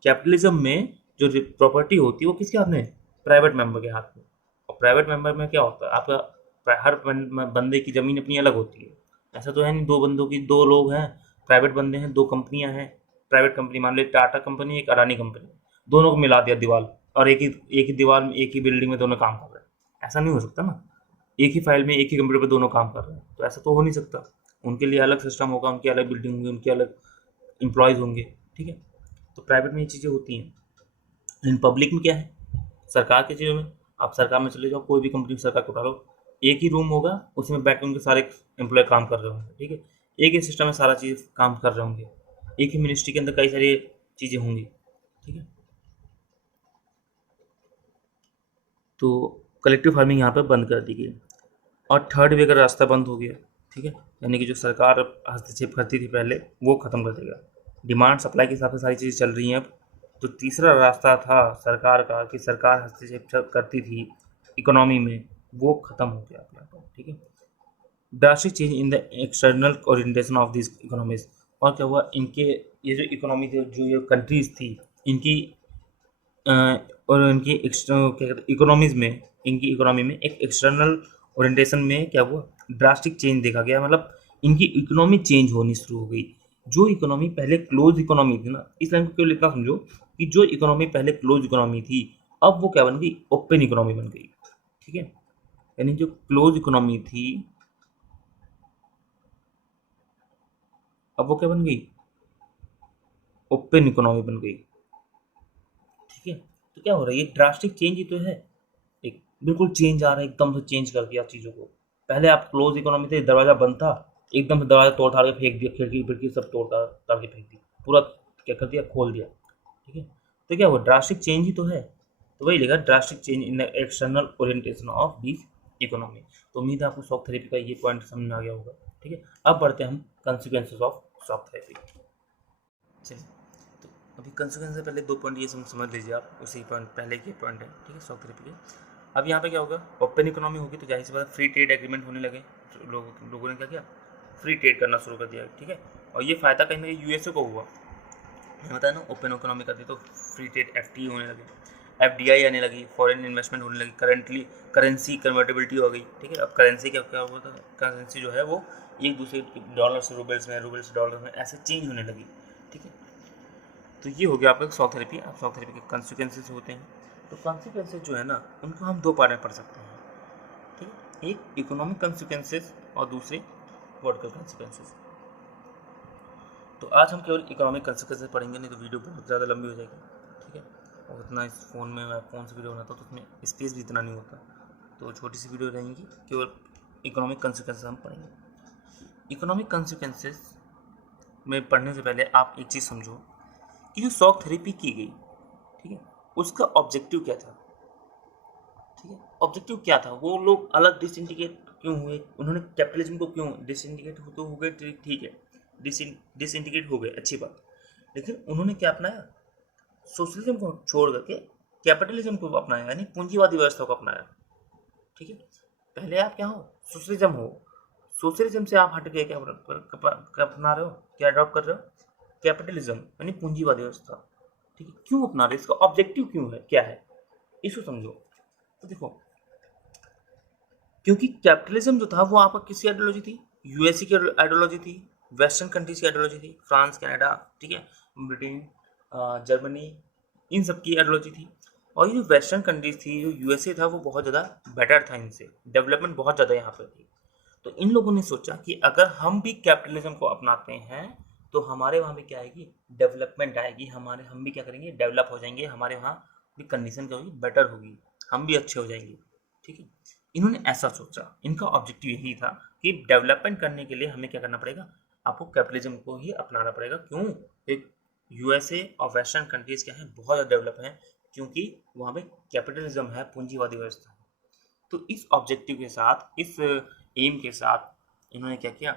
कैपिटलिज्म में जो प्रॉपर्टी होती है वो किसके हाथ में, प्राइवेट मेंबर के हाथ में। और प्राइवेट मेंबर में क्या होता है, आपका हर बंदे की ज़मीन अपनी अलग होती है। ऐसा तो है नहीं दो बंदों की, दो लोग हैं, प्राइवेट बंदे हैं, दो कंपनियां हैं, प्राइवेट कंपनी मान लो टाटा कंपनी एक अडानी कंपनी, दोनों को मिला दिया दीवार, और एक ही दीवार में एक ही बिल्डिंग में दोनों काम कर रहे हैं। ऐसा नहीं हो सकता ना, एक ही फाइल में एक ही कंप्यूटर पे दोनों काम कर रहे हैं, तो ऐसा तो हो नहीं सकता। उनके लिए अलग सिस्टम होगा, उनकी अलग बिल्डिंग होंगी, उनके अलग एम्प्लॉयज़ होंगे, ठीक है। तो प्राइवेट में ये चीज़ें होती हैं। लेकिन पब्लिक में क्या है, सरकार की चीज़ों में, आप सरकार में चले जाओ, कोई भी कंपनी सरकार को उठा लो, एक ही रूम होगा, उसमें बैठ के उनके सारे एम्प्लॉय काम कर रहे होंगे, ठीक है। एक ही सिस्टम में सारा चीज़ काम कर रहे होंगे, एक ही मिनिस्ट्री के अंदर कई सारी चीज़ें होंगी, ठीक है। तो कलेक्टिव फार्मिंग यहाँ पे बंद कर दी गई, और थर्ड वे का रास्ता बंद हो गया, ठीक है। यानी कि जो सरकार हस्तक्षेप करती थी पहले वो ख़त्म कर देगा, डिमांड सप्लाई के हिसाब से सारी चीज़ें चल रही हैं अब। तो तीसरा रास्ता था सरकार का कि सरकार हस्तक्षेप करती थी इकोनॉमी में, वो ख़त्म हो गया अपना, ठीक है। Drastic change in the external orientation of this economies. और क्या हुआ, इनके ये जो इकोनॉमी थी, जो ये कंट्रीज थी, इनकी अ, और इनकी क्या कहते हैं इकोनॉमीज में, इनकी इकोनॉमी में एक एक्सटर्नल ओरिएंटेशन में क्या हुआ, ड्रास्टिक चेंज देखा गया, मतलब इनकी इकोनॉमी चेंज होनी शुरू हो गई। जो इकोनॉमी पहले क्लोज इकोनॉमी थी ना, इस लाइन को केवल इतना समझो कि जो इकोनॉमी पहले क्लोज इकोनॉमी थी, अब वो क्या बन गई, ओपन इकोनॉमी बन गई, ठीक है। यानी जो क्लोज इकोनॉमी थी अब वो क्या बन गई, ओपन इकोनॉमी बन गई, ठीक है। तो क्या हो रहा है, ये ड्रास्टिक चेंज ही तो है, एक बिल्कुल चेंज आ रहा है, एकदम से चेंज कर दिया चीज़ों को। पहले आप क्लोज इकोनॉमी थे, दरवाज़ा बंद था, एकदम से दरवाज़ा तोड़ ताड़ के फेंक दिया, खिड़की खिड़की सब तोड़ ताड़ के फेंक दी, पूरा क्या कर दिया, खोल दिया, ठीक है। तो क्या हुआ, ड्रास्टिक चेंज ही तो है। तो वही लिखा drastic change in the external orientation of this economy. तो उम्मीद है आपको शॉक थेरेपी का ये पॉइंट समझ में आ गया होगा। ठीक है, अब बढ़ते हैं हम कंसिक्वेंसेस ऑफ शॉक थेरेपी। चलिए, तो अभी कंसिक्वेंस से पहले 2 पॉइंट ये समझ लीजिए आप, उसी पॉइंट पहले के पॉइंट है। ठीक है, शॉक थेरेपी के। अब यहाँ पे क्या होगा, ओपन इकोनॉमी होगी तो जाहिर सी बात फ्री ट्रेड एग्रीमेंट होने लगे। लोगों ने क्या किया, फ्री ट्रेड करना शुरू कर दिया। ठीक है, और ये फ़ायदा कहीं ना कहीं यूएसए को हुआ। मैंने बताया ना, ओपन इकोनॉमी कर दी तो फ्री ट्रेड एफटीई होने लगे, एफडीआई आने लगी, फॉरेन इन्वेस्टमेंट होने लगी, करेंसी कन्वर्टेबिलिटी हो गई। ठीक है, अब करेंसी क्या क्या हुआ था, करेंसी जो है वो एक दूसरे डॉलर से रूबल्स में, रूबल से डॉलर में ऐसे चेंज होने लगी। ठीक है, तो ये हो गया आपका शॉक थेरेपी। अब शॉक थेरेपी के कॉन्सिक्वेंसेस होते हैं, तो कॉन्सिक्वेंसेस जो है ना उनको हम 2 पार्ट में पढ़ सकते हैं। ठीक है, एक इकोनॉमिक कॉन्सिक्वेंसेस और दूसरे पॉलिटिकल कॉन्सिक्वेंसेस। तो आज हम केवल इकोनॉमिक कॉन्सिक्वेंसेस पढ़ेंगे, नहीं तो वीडियो बहुत ज़्यादा लंबी हो जाएगी। ठीक है, और उतना इस फ़ोन में, मैं फ़ोन से वीडियो बनाता हूँ तो उसमें स्पेस भी इतना नहीं होता, तो छोटी सी वीडियो रहेंगी, केवल इकोनॉमिक कॉन्सिक्वेंसेस हम पढ़ेंगे। इकोनॉमिक कॉन्सिक्वेंसेस में पढ़ने से पहले आप एक चीज़ समझो कि जो शॉक थेरेपी की गई, ठीक है, उसका ऑब्जेक्टिव क्या था। ठीक है, ऑब्जेक्टिव क्या था, वो लोग अलग डिसइंटीग्रेट क्यों हुए, उन्होंने कैपिटलिज्म को क्यों डिसइंटीग्रेट तो हो गए, ठीक है, डिसइंटीग्रेट हो गए, अच्छी बात, लेकिन उन्होंने क्या अपनाया, सोशलिज्म को छोड़ करके कैपिटलिज्म को अपनाया, यानी पूंजीवादी व्यवस्था को अपनाया। ठीक है, पहले आप क्या हो, सोशलिज्म हो, सोशलिज्म से आप हट गए, क्या अपना रहे हो, क्या अडॉप्ट कर रहे हो, कैपिटलिज्म यानी पूंजीवादी व्यवस्था। ठीक है, क्यों अपना रहे, इसका ऑब्जेक्टिव क्यों है, क्या है, इसको समझो। तो देखो, क्योंकि कैपिटलिज्म जो था वो आपका किसकी आइडियोलॉजी थी, यूएसए की आइडियोलॉजी थी, वेस्टर्न कंट्रीज की आइडियोलॉजी थी, फ्रांस, कनाडा, ठीक है, ब्रिटेन, जर्मनी, इन सब की आइडियोलॉजी थी। और ये जो वेस्टर्न कंट्रीज थी, जो यूएसए था, वो बहुत ज़्यादा बेटर था, इनसे डेवलपमेंट बहुत ज़्यादा यहाँ पर थी। तो इन लोगों ने सोचा कि अगर हम भी कैपिटलिज्म को अपनाते हैं तो हमारे वहाँ भी क्या आएगी, डेवलपमेंट आएगी, हम भी क्या करेंगे, डेवलप हो जाएंगे, हमारे वहाँ भी कंडीशन क्या होगी, बेटर होगी, हम भी अच्छे हो जाएंगे। ठीक है, इन्होंने ऐसा सोचा, इनका ऑब्जेक्टिव यही था कि डेवलपमेंट करने के लिए हमें क्या करना पड़ेगा, आपको कैपिटलिज्म को ही अपनाना पड़ेगा। क्यों, एक यूएसए और वेस्टर्न कंट्रीज क्या है, बहुत ज़्यादा डेवलप हैं, क्योंकि वहाँ पे कैपिटलिज्म है, पूंजीवादी व्यवस्था है। तो इस ऑब्जेक्टिव के साथ, इस एम के साथ इन्होंने क्या किया,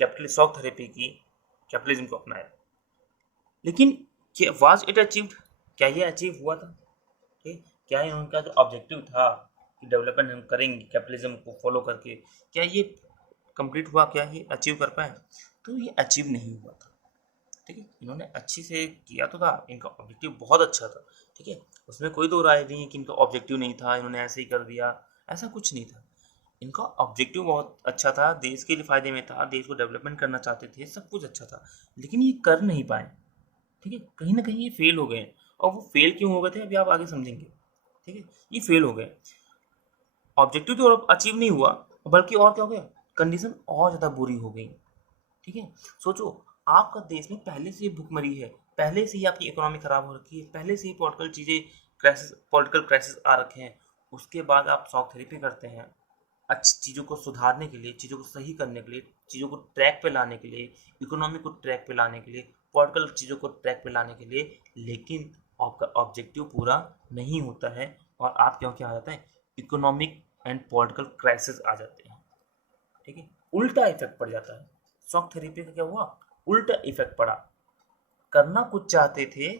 कैपिटल शॉक थेरेपी की, कैपिटलिज्म को अपनाया। लेकिन वाज इट अचीव्ड, क्या ये अचीव हुआ था, ठीक, क्या इनका जो ऑब्जेक्टिव था कि डेवलपमेंट हम करेंगे कैपिटलिज्म को फॉलो करके, क्या ये कंप्लीट हुआ, क्या ये अचीव कर पाए, तो ये अचीव नहीं हुआ था। ठीक है, इन्होंने अच्छी से किया तो था, इनका ऑब्जेक्टिव बहुत अच्छा था। ठीक है, उसमें कोई दो राय नहीं है कि इनका ऑब्जेक्टिव नहीं था, इन्होंने ऐसे ही कर दिया, ऐसा कुछ नहीं था। इनका ऑब्जेक्टिव बहुत अच्छा था, देश के लिए फायदे में था, देश को डेवलपमेंट करना चाहते थे, सब कुछ अच्छा था, लेकिन ये कर नहीं पाए। ठीक है, कहीं ना कहीं ये फेल हो गए, और वो फेल क्यों हो गए थे अभी आप आगे समझेंगे। ठीक है, ये फेल हो गए, ऑब्जेक्टिव तो अचीव नहीं हुआ, बल्कि और क्या हो गया, कंडीशन और ज़्यादा बुरी हो गई। ठीक है, सोचो, आपका देश में पहले से ही भुखमरी है, पहले से ही आपकी इकोनॉमी खराब हो रखी है, पहले से ही पॉलिटिकल क्राइसिस आ रखे हैं, उसके बाद आप शॉक थेरेपी करते हैं अच्छी चीज़ों को सुधारने के लिए, चीज़ों को सही करने के लिए, चीज़ों को ट्रैक पे लाने के लिए, इकोनॉमी को ट्रैक पे लाने के लिए, पॉलिटिकल चीज़ों को ट्रैक पे लाने के लिए, लेकिन आपका ऑब्जेक्टिव पूरा नहीं होता है, और आप क्या आ जाता है, इकोनॉमिक एंड पॉलिटिकल क्राइसिस आ जाते हैं। ठीक है, उल्टा इफेक्ट पड़ जाता है। शॉक थेरेपी का क्या हुआ, उल्टा इफेक्ट पड़ा, करना कुछ चाहते थे,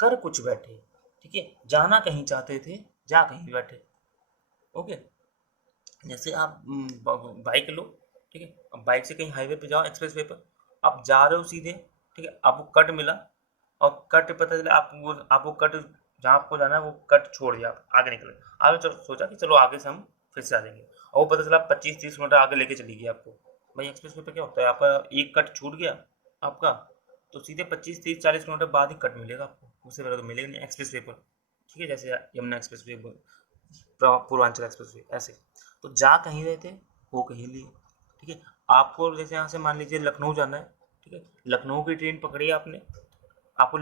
कर कुछ बैठे। ठीक है, जाना कहीं चाहते थे, जा कहीं बैठे। ओके, जैसे आप बाइक लो, ठीक है, अब बाइक से कहीं हाईवे पे जाओ, एक्सप्रेस वे पर आप जा रहे हो सीधे, ठीक है, आपको कट मिला, और कट पता चला आपको कट जहाँ आपको जाना है वो कट छोड़ दिया, आप आगे निकले, आपने सोचा कि चलो आगे से हम फिर से आ जाएंगे, और वो पता चला 25-30 मिनट आगे लेके चली गई आपको। भाई एक्सप्रेस वे पे क्या होता है, आपका एक कट छूट गया आपका, तो सीधे 25-30-40 किलोमीटर बाद ही कट मिलेगा आपको, उससे पहले तो मिलेगा नहीं एक्सप्रेस वे पर। ठीक है, जैसे Yamuna express way, Purvanchal express way, ऐसे। तो जा कहीं रहे थे, हो कहीं लिए। ठीक है, आपको जैसे यहाँ से मान लीजिए लखनऊ जाना है, ठीक है, लखनऊ की ट्रेन पकड़ी आपने, आपको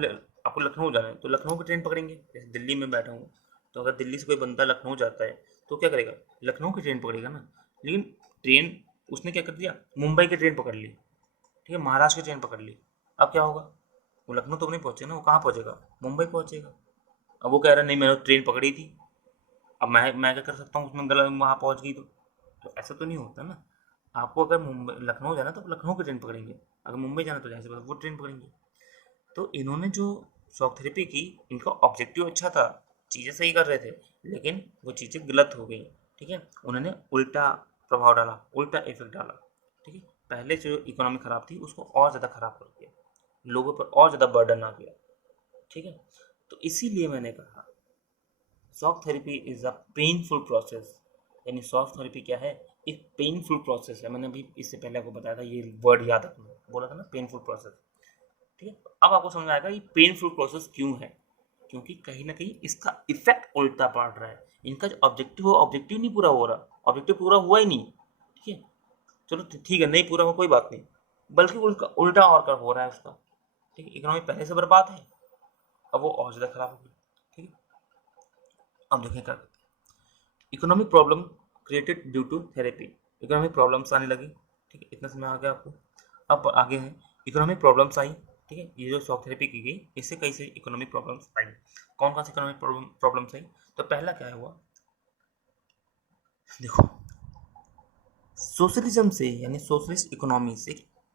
आपको लखनऊ जाना है तो लखनऊ की ट्रेन पकड़ेंगे। जैसे दिल्ली में बैठा हूँ, तो अगर दिल्ली से कोई बंदा लखनऊ जाता है तो क्या करेगा, लखनऊ की ट्रेन पकड़ेगा ना। लेकिन ट्रेन उसने क्या कर दिया, मुंबई की ट्रेन पकड़ ली, ठीक है, महाराष्ट्र की ट्रेन पकड़ ली, अब क्या होगा, वो लखनऊ तो नहीं पहुँचेगा ना, वो कहाँ पहुँचेगा, मुंबई पहुँचेगा। अब वो कह रहा है नहीं मैंने ट्रेन पकड़ी थी, अब मैं क्या कर सकता हूँ उसमें, गलत वहाँ पहुँच गई तो ऐसा तो नहीं होता ना। आपको अगर मुंबई लखनऊ जाना तो लखनऊ की ट्रेन पकड़ेंगे, अगर मुंबई जाना तो जहाँ से वो ट्रेन पकड़ेंगे। तो इन्होंने जो शॉक थेरेपी की, इनका ऑब्जेक्टिव अच्छा था, चीज़ें सही कर रहे थे, लेकिन वो चीज़ें गलत हो गई। ठीक है, उन्होंने उल्टा प्रभाव डाला, उल्टा इफेक्ट डाला। ठीक है, पहले जो इकोनॉमी खराब थी उसको और ज़्यादा खराब कर दिया, लोगों पर और ज़्यादा बर्डन आ गया। ठीक है, तो इसीलिए मैंने कहा shock therapy is a painful process. यानी शॉक थेरेपी क्या है, एक पेनफुल प्रोसेस है। मैंने अभी इससे पहले आपको बताया था, ये वर्ड याद रखना, बोला था ना पेनफुल प्रोसेस। ठीक है, अब आपको समझ में आएगा ये पेनफुल प्रोसेस क्यों है, क्योंकि कहीं ना कहीं इसका इफेक्ट उल्टा पड़ रहा है। इनका जो ऑब्जेक्टिव हो, ऑब्जेक्टिव नहीं पूरा हो रहा, ऑब्जेक्टिव पूरा हुआ ही नहीं। ठीक है, चलो ठीक है, नहीं पूरा हुआ कोई बात नहीं, बल्कि उल्टा उल्टा और कर हो रहा है उसका। ठीक है, इकोनॉमी पहले से बर्बाद है, अब वो और ज़्यादा खराब होगी। ठीक है, अब देखें क्या, economic problem created due to therapy, economic problems आने लगी। ठीक है, इतना समय आ गया आपको। अब आगे है इकोनॉमिक प्रॉब्लम्स आई। ठीक है, ये जो शॉक थेरेपी की गई इससे कई सारी इकोनॉमिक प्रॉब्लम्स आई। कौन कौन सी इकोनॉमिक प्रॉब्लम्स आई, तो पहला क्या हुआ, देखो, सोशलिज्म से यानी सोशलिस्ट इकोनॉमी से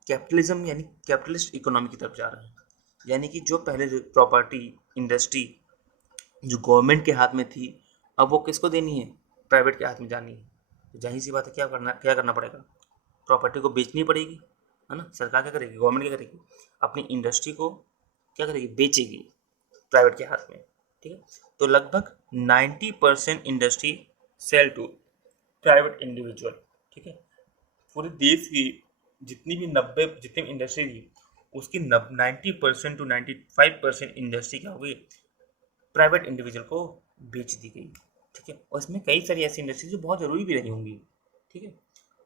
कैपिटलिज्म यानी कैपिटलिस्ट इकोनॉमी की तरफ जा रहे हैं। यानी कि जो पहले जो प्रॉपर्टी इंडस्ट्री जो गवर्नमेंट के हाथ में थी, अब वो किसको देनी है, प्राइवेट के हाथ में जानी है। तो जाहिर सी बात है, क्या करना पड़ेगा, प्रॉपर्टी को बेचनी पड़ेगी, है ना। सरकार क्या करेगी, गवर्नमेंट क्या करेगी, अपनी इंडस्ट्री को क्या करेगी, बेचेगी प्राइवेट के हाथ में। ठीक है, तो लगभग 90% industry sell to private individual. ठीक है, पूरे देश की जितनी भी 90 जितनी भी इंडस्ट्री थी, उसकी 90% टू 95% इंडस्ट्री क्या हो गई, प्राइवेट इंडिविजुअल को बेच दी गई। ठीक है, और इसमें कई सारी ऐसी इंडस्ट्री जो बहुत ज़रूरी भी रही होंगी। ठीक है,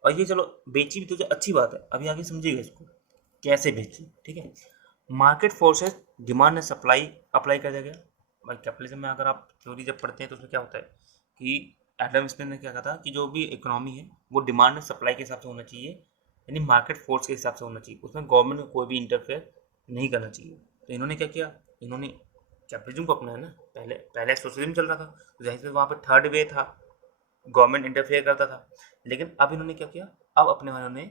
और ये चलो बेची भी तो जो अच्छी बात है, अभी आगे समझिएगा इसको कैसे बेची। ठीक है, market forces demand and supply apply कर दिया गया। भाई कैपिटलिज्म में अगर आप थ्योरी जब पढ़ते हैं तो उसमें क्या होता है कि एडम स्मिथ ने क्या कहा था कि जो भी इकोनॉमी है वो डिमांड एंड सप्लाई के हिसाब से होना चाहिए, यानी मार्केट फोर्स के हिसाब से होना चाहिए, उसमें गवर्नमेंट को कोई भी इंटरफेयर नहीं करना चाहिए। तो इन्होंने क्या किया, इन्होंने कैपिटलिज्म को अपनाया ना। पहले पहले सोशलिज्म चल रहा था, तो जाहिर से वहाँ पर थर्ड वे था, गवर्नमेंट इंटरफेयर करता था। लेकिन अब इन्होंने क्या किया, अब अपने वालों ने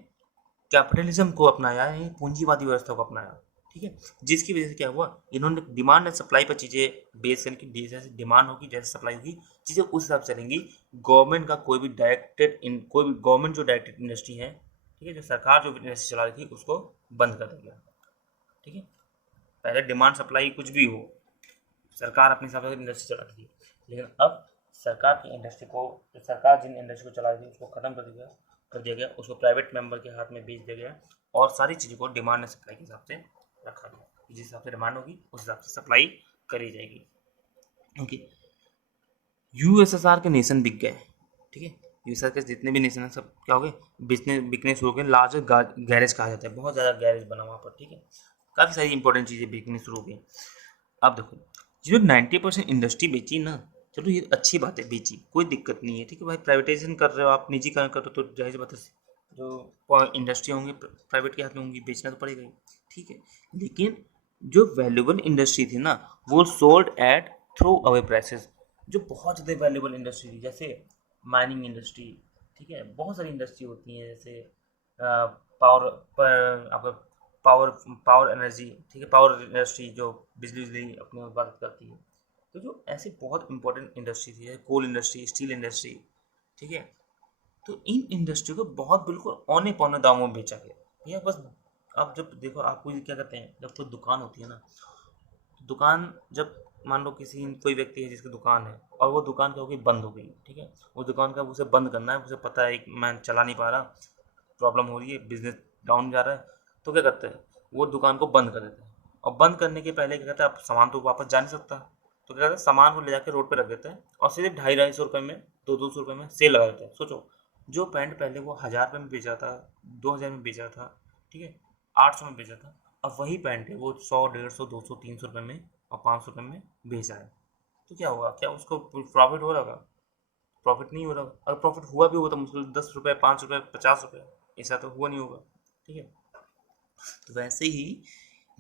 कैपिटलिज्म को अपनाया, यानी पूंजीवादी व्यवस्था को अपनाया। ठीक है, जिसकी वजह से क्या हुआ, इन्होंने डिमांड एंड सप्लाई पर चीज़ें बेस करने की, जैसे डिमांड होगी जैसे सप्लाई होगी, चीज़ें उस हिसाब से चलेंगी। गवर्नमेंट का कोई भी गवर्नमेंट जो डायरेक्टेड इंडस्ट्री है, ठीक है, जो सरकार जो इंडस्ट्री चला रही थी उसको बंद कर दिया। ठीक है, पहले डिमांड सप्लाई कुछ भी हो, सरकार अपने हिसाब से इंडस्ट्री चला रही थी, लेकिन अब सरकार की इंडस्ट्री को, सरकार जिन इंडस्ट्री को चला रही थी उसको खत्म कर दिया गया, उसको प्राइवेट मेंबर के हाथ में बेच दिया गया, और सारी चीज़ों को डिमांड एंड सप्लाई के हिसाब से रखा गया। जिस हिसाब से डिमांड होगी उस हिसाब से सप्लाई करी जाएगी। क्योंकि यूएसएसआर के नेशन बिक गए। ठीक है, यूएसएसआर के जितने भी नेशन हैं सब क्या हो गए, बिकने शुरू हो गए। लार्ज गैरेज कहा जाता है, बहुत ज़्यादा गैरेज बना वहाँ पर। ठीक है, काफ़ी सारी इंपॉर्टेंट चीज़ें बिकनी शुरू हो गई। अब देखो, जो 90% इंडस्ट्री बेची ना, चलो ये अच्छी बात है, बेची, कोई दिक्कत नहीं है। ठीक है भाई, प्राइवेटाइजेशन कर रहे हो आप, निजीकरण कर रहे हो, तो जाहिर सी बात है जो इंडस्ट्री होंगी प्राइवेट के हाथ में होंगी, बेचना तो पड़ेगा ही। ठीक है, लेकिन जो वैल्यूबल इंडस्ट्री थी ना, वो sold at throw away prices. जो बहुत ज़्यादा वैल्यूबल इंडस्ट्री थी, जैसे माइनिंग इंडस्ट्री, ठीक है, बहुत सारी इंडस्ट्री होती हैं, जैसे पावर पर आपका पावर पावर एनर्जी, ठीक है, पावर इंडस्ट्री जो बिजली अपने उत्पादित करती है। तो जो ऐसी बहुत इंपॉर्टेंट इंडस्ट्री थी, जैसे कोल इंडस्ट्री, स्टील इंडस्ट्री, ठीक है, तो इन इंडस्ट्री को बहुत बिल्कुल औने पौने दामों में बेचा गया। भैया बस, आप जब देखो, आपको क्या कहते हैं, जब कोई दुकान होती है ना, तो दुकान जब मान लो किसी कोई व्यक्ति है जिसकी दुकान है, और वो दुकान क्या हो गई, बंद हो गई। ठीक है, वो दुकान का उसे बंद करना है, उसे पता है कि मैं चला नहीं पा रहा, प्रॉब्लम हो रही है, बिजनेस डाउन जा रहा है, तो क्या करते हैं, वो दुकान को बंद कर देते हैं। और बंद करने के पहले क्या कहते हैं, आप सामान तो वापस जा नहीं सकता, तो क्या कहते हैं, सामान को ले जाकर रोड पे रख देते हैं, और सीधे 250-250 रुपये में, 200-200 रुपये में सेल लगा देते हैं। सोचो, जो पैंट पहले वो 1000 रुपये में बेचा था, 2000 में बेचा था, ठीक है, 800 में बेचा था, अब वही पैंट है वो 100, 150, 200, 300 रुपये में और 500 रुपये में बेच रहा है। तो क्या होगा, क्या उसको प्रॉफिट हो रहा होगा? प्रॉफिट नहीं हो रहा। अगर प्रॉफिट हुआ भी होगा तो मुश्किल 10 रुपये, 5 रुपये, 50 रुपये, ऐसा तो हुआ नहीं होगा। ठीक है, तो वैसे ही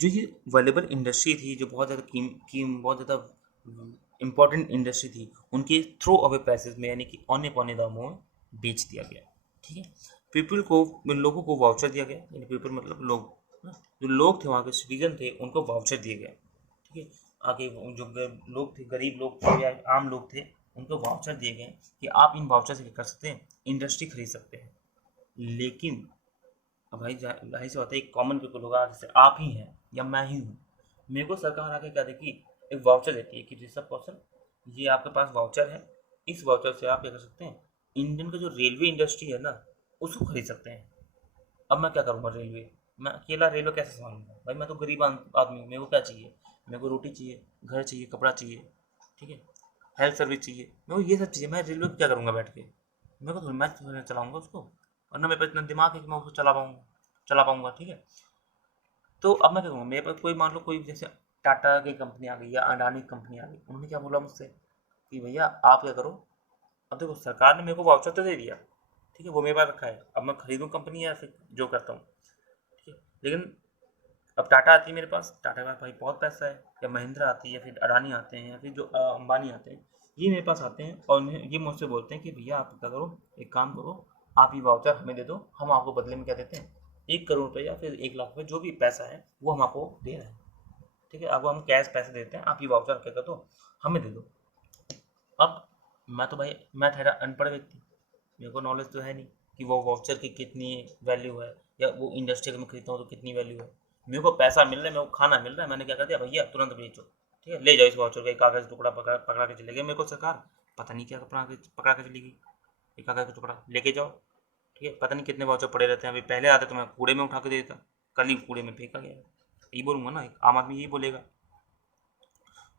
जो ये वैल्यूबल इंडस्ट्री थी, जो बहुत ज़्यादा बहुत ज़्यादा इंपॉर्टेंट इंडस्ट्री थी उनके थ्रो अवे प्राइसेस में यानी कि औने पौने दामों में बेच दिया गया। ठीक है, पीपल को, लोगों को वाउचर दिया गया, यानी पीपल मतलब लोग, जो लोग थे वहाँ के सिटीजन थे उनको वाउचर दिए गए। ठीक है, आगे जो लोग थे, गरीब लोग थे या आम लोग थे, उनको वाउचर दिए गए कि आप इन वाउचर से क्या कर सकते हैं, इंडस्ट्री खरीद सकते हैं। लेकिन अब भाई जाहिर सी बात है, एक कॉमन पीपल होगा जैसे आप ही हैं या मैं ही हूँ, मेरे को सरकार आके क्या देगी, एक वाउचर देती है कि ऋषभ कौशल ये आपके पास वाउचर है, इस वाउचर से आप क्या कर सकते हैं, इंडियन का जो रेलवे इंडस्ट्री है ना उसको खरीद सकते हैं। अब मैं क्या करूँगा, रेलवे, मैं अकेला रेलवे कैसे संभालूंगा भाई, मैं तो गरीब आदमी हूँ, मेरे को क्या चाहिए, मेरे को रोटी चाहिए, घर चाहिए, कपड़ा चाहिए, ठीक है, हेल्थ सर्विस चाहिए, मेरे को ये सब चाहिए, मैं रेलवे को क्या करूँगा बैठ के, मेरे को थोड़ी, मैं थोड़ी चलाऊंगा उसको, और ना मेरे पास इतना दिमाग है कि मैं उसको चला पाऊंगा। ठीक है, तो अब मैं क्या करूँगा, मेरे पास कोई, मान लो कोई जैसे टाटा की कंपनी आ गई या अडानी की कंपनी आ गई, उन्होंने क्या बोला मुझसे कि भैया आप क्या करो, अब देखो सरकार ने मेरे को वाउचर तो दे दिया, ठीक है, वो मेरे पास रखा है, अब मैं खरीदूँ कंपनी या फिर जो करता हूँ, ठीक है, लेकिन अब टाटा आती है मेरे पास, टाटा के पास भाई बहुत पैसा है, या महिंद्रा आती है, या फिर अडानी आते हैं, या फिर जो अंबानी आते हैं, ये मेरे पास आते हैं और ये मुझसे बोलते हैं कि भैया आप क्या करो, एक काम करो, आप ये वाउचर हमें दे दो, हम आपको बदले में क्या देते हैं, 1 करोड़ रुपये या फिर 1 लाख रुपये, जो भी पैसा है वो हम आपको दे रहे हैं। ठीक है, आपको हम कैश पैसे देते हैं, आप ये वाउचर क्या कर दो, हमें दे दो। अब मैं तो भाई, मैं ठहरा अनपढ़ व्यक्ति, मेरे को नॉलेज तो है नहीं कि वो वाउचर की कितनी वैल्यू है, या वो इंडस्ट्री अगर मैं खरीदता हूँ तो कितनी वैल्यू है। मेरे को पैसा मिल रहा है, मेरे को खाना मिल रहा है, मैंने क्या कर दिया, भैया तुरंत बेचो, ठीक है, ले जाओ इस वाउचर का, एक कागज़ टुकड़ा पकड़ा पकड़ा के चले गए मेरे को सरकार, पता नहीं क्या पकड़ा के चली गई, एक कागज़ का टुकड़ा लेके जाओ। ठीक है, पता नहीं कितने वाउचर पड़े रहते हैं, अभी पहले आते तो मैं कूड़े में उठा के दे देता, कल ही कूड़े में फेंका गया, यही बोलूँगा ना, एक आम आदमी यही बोलेगा।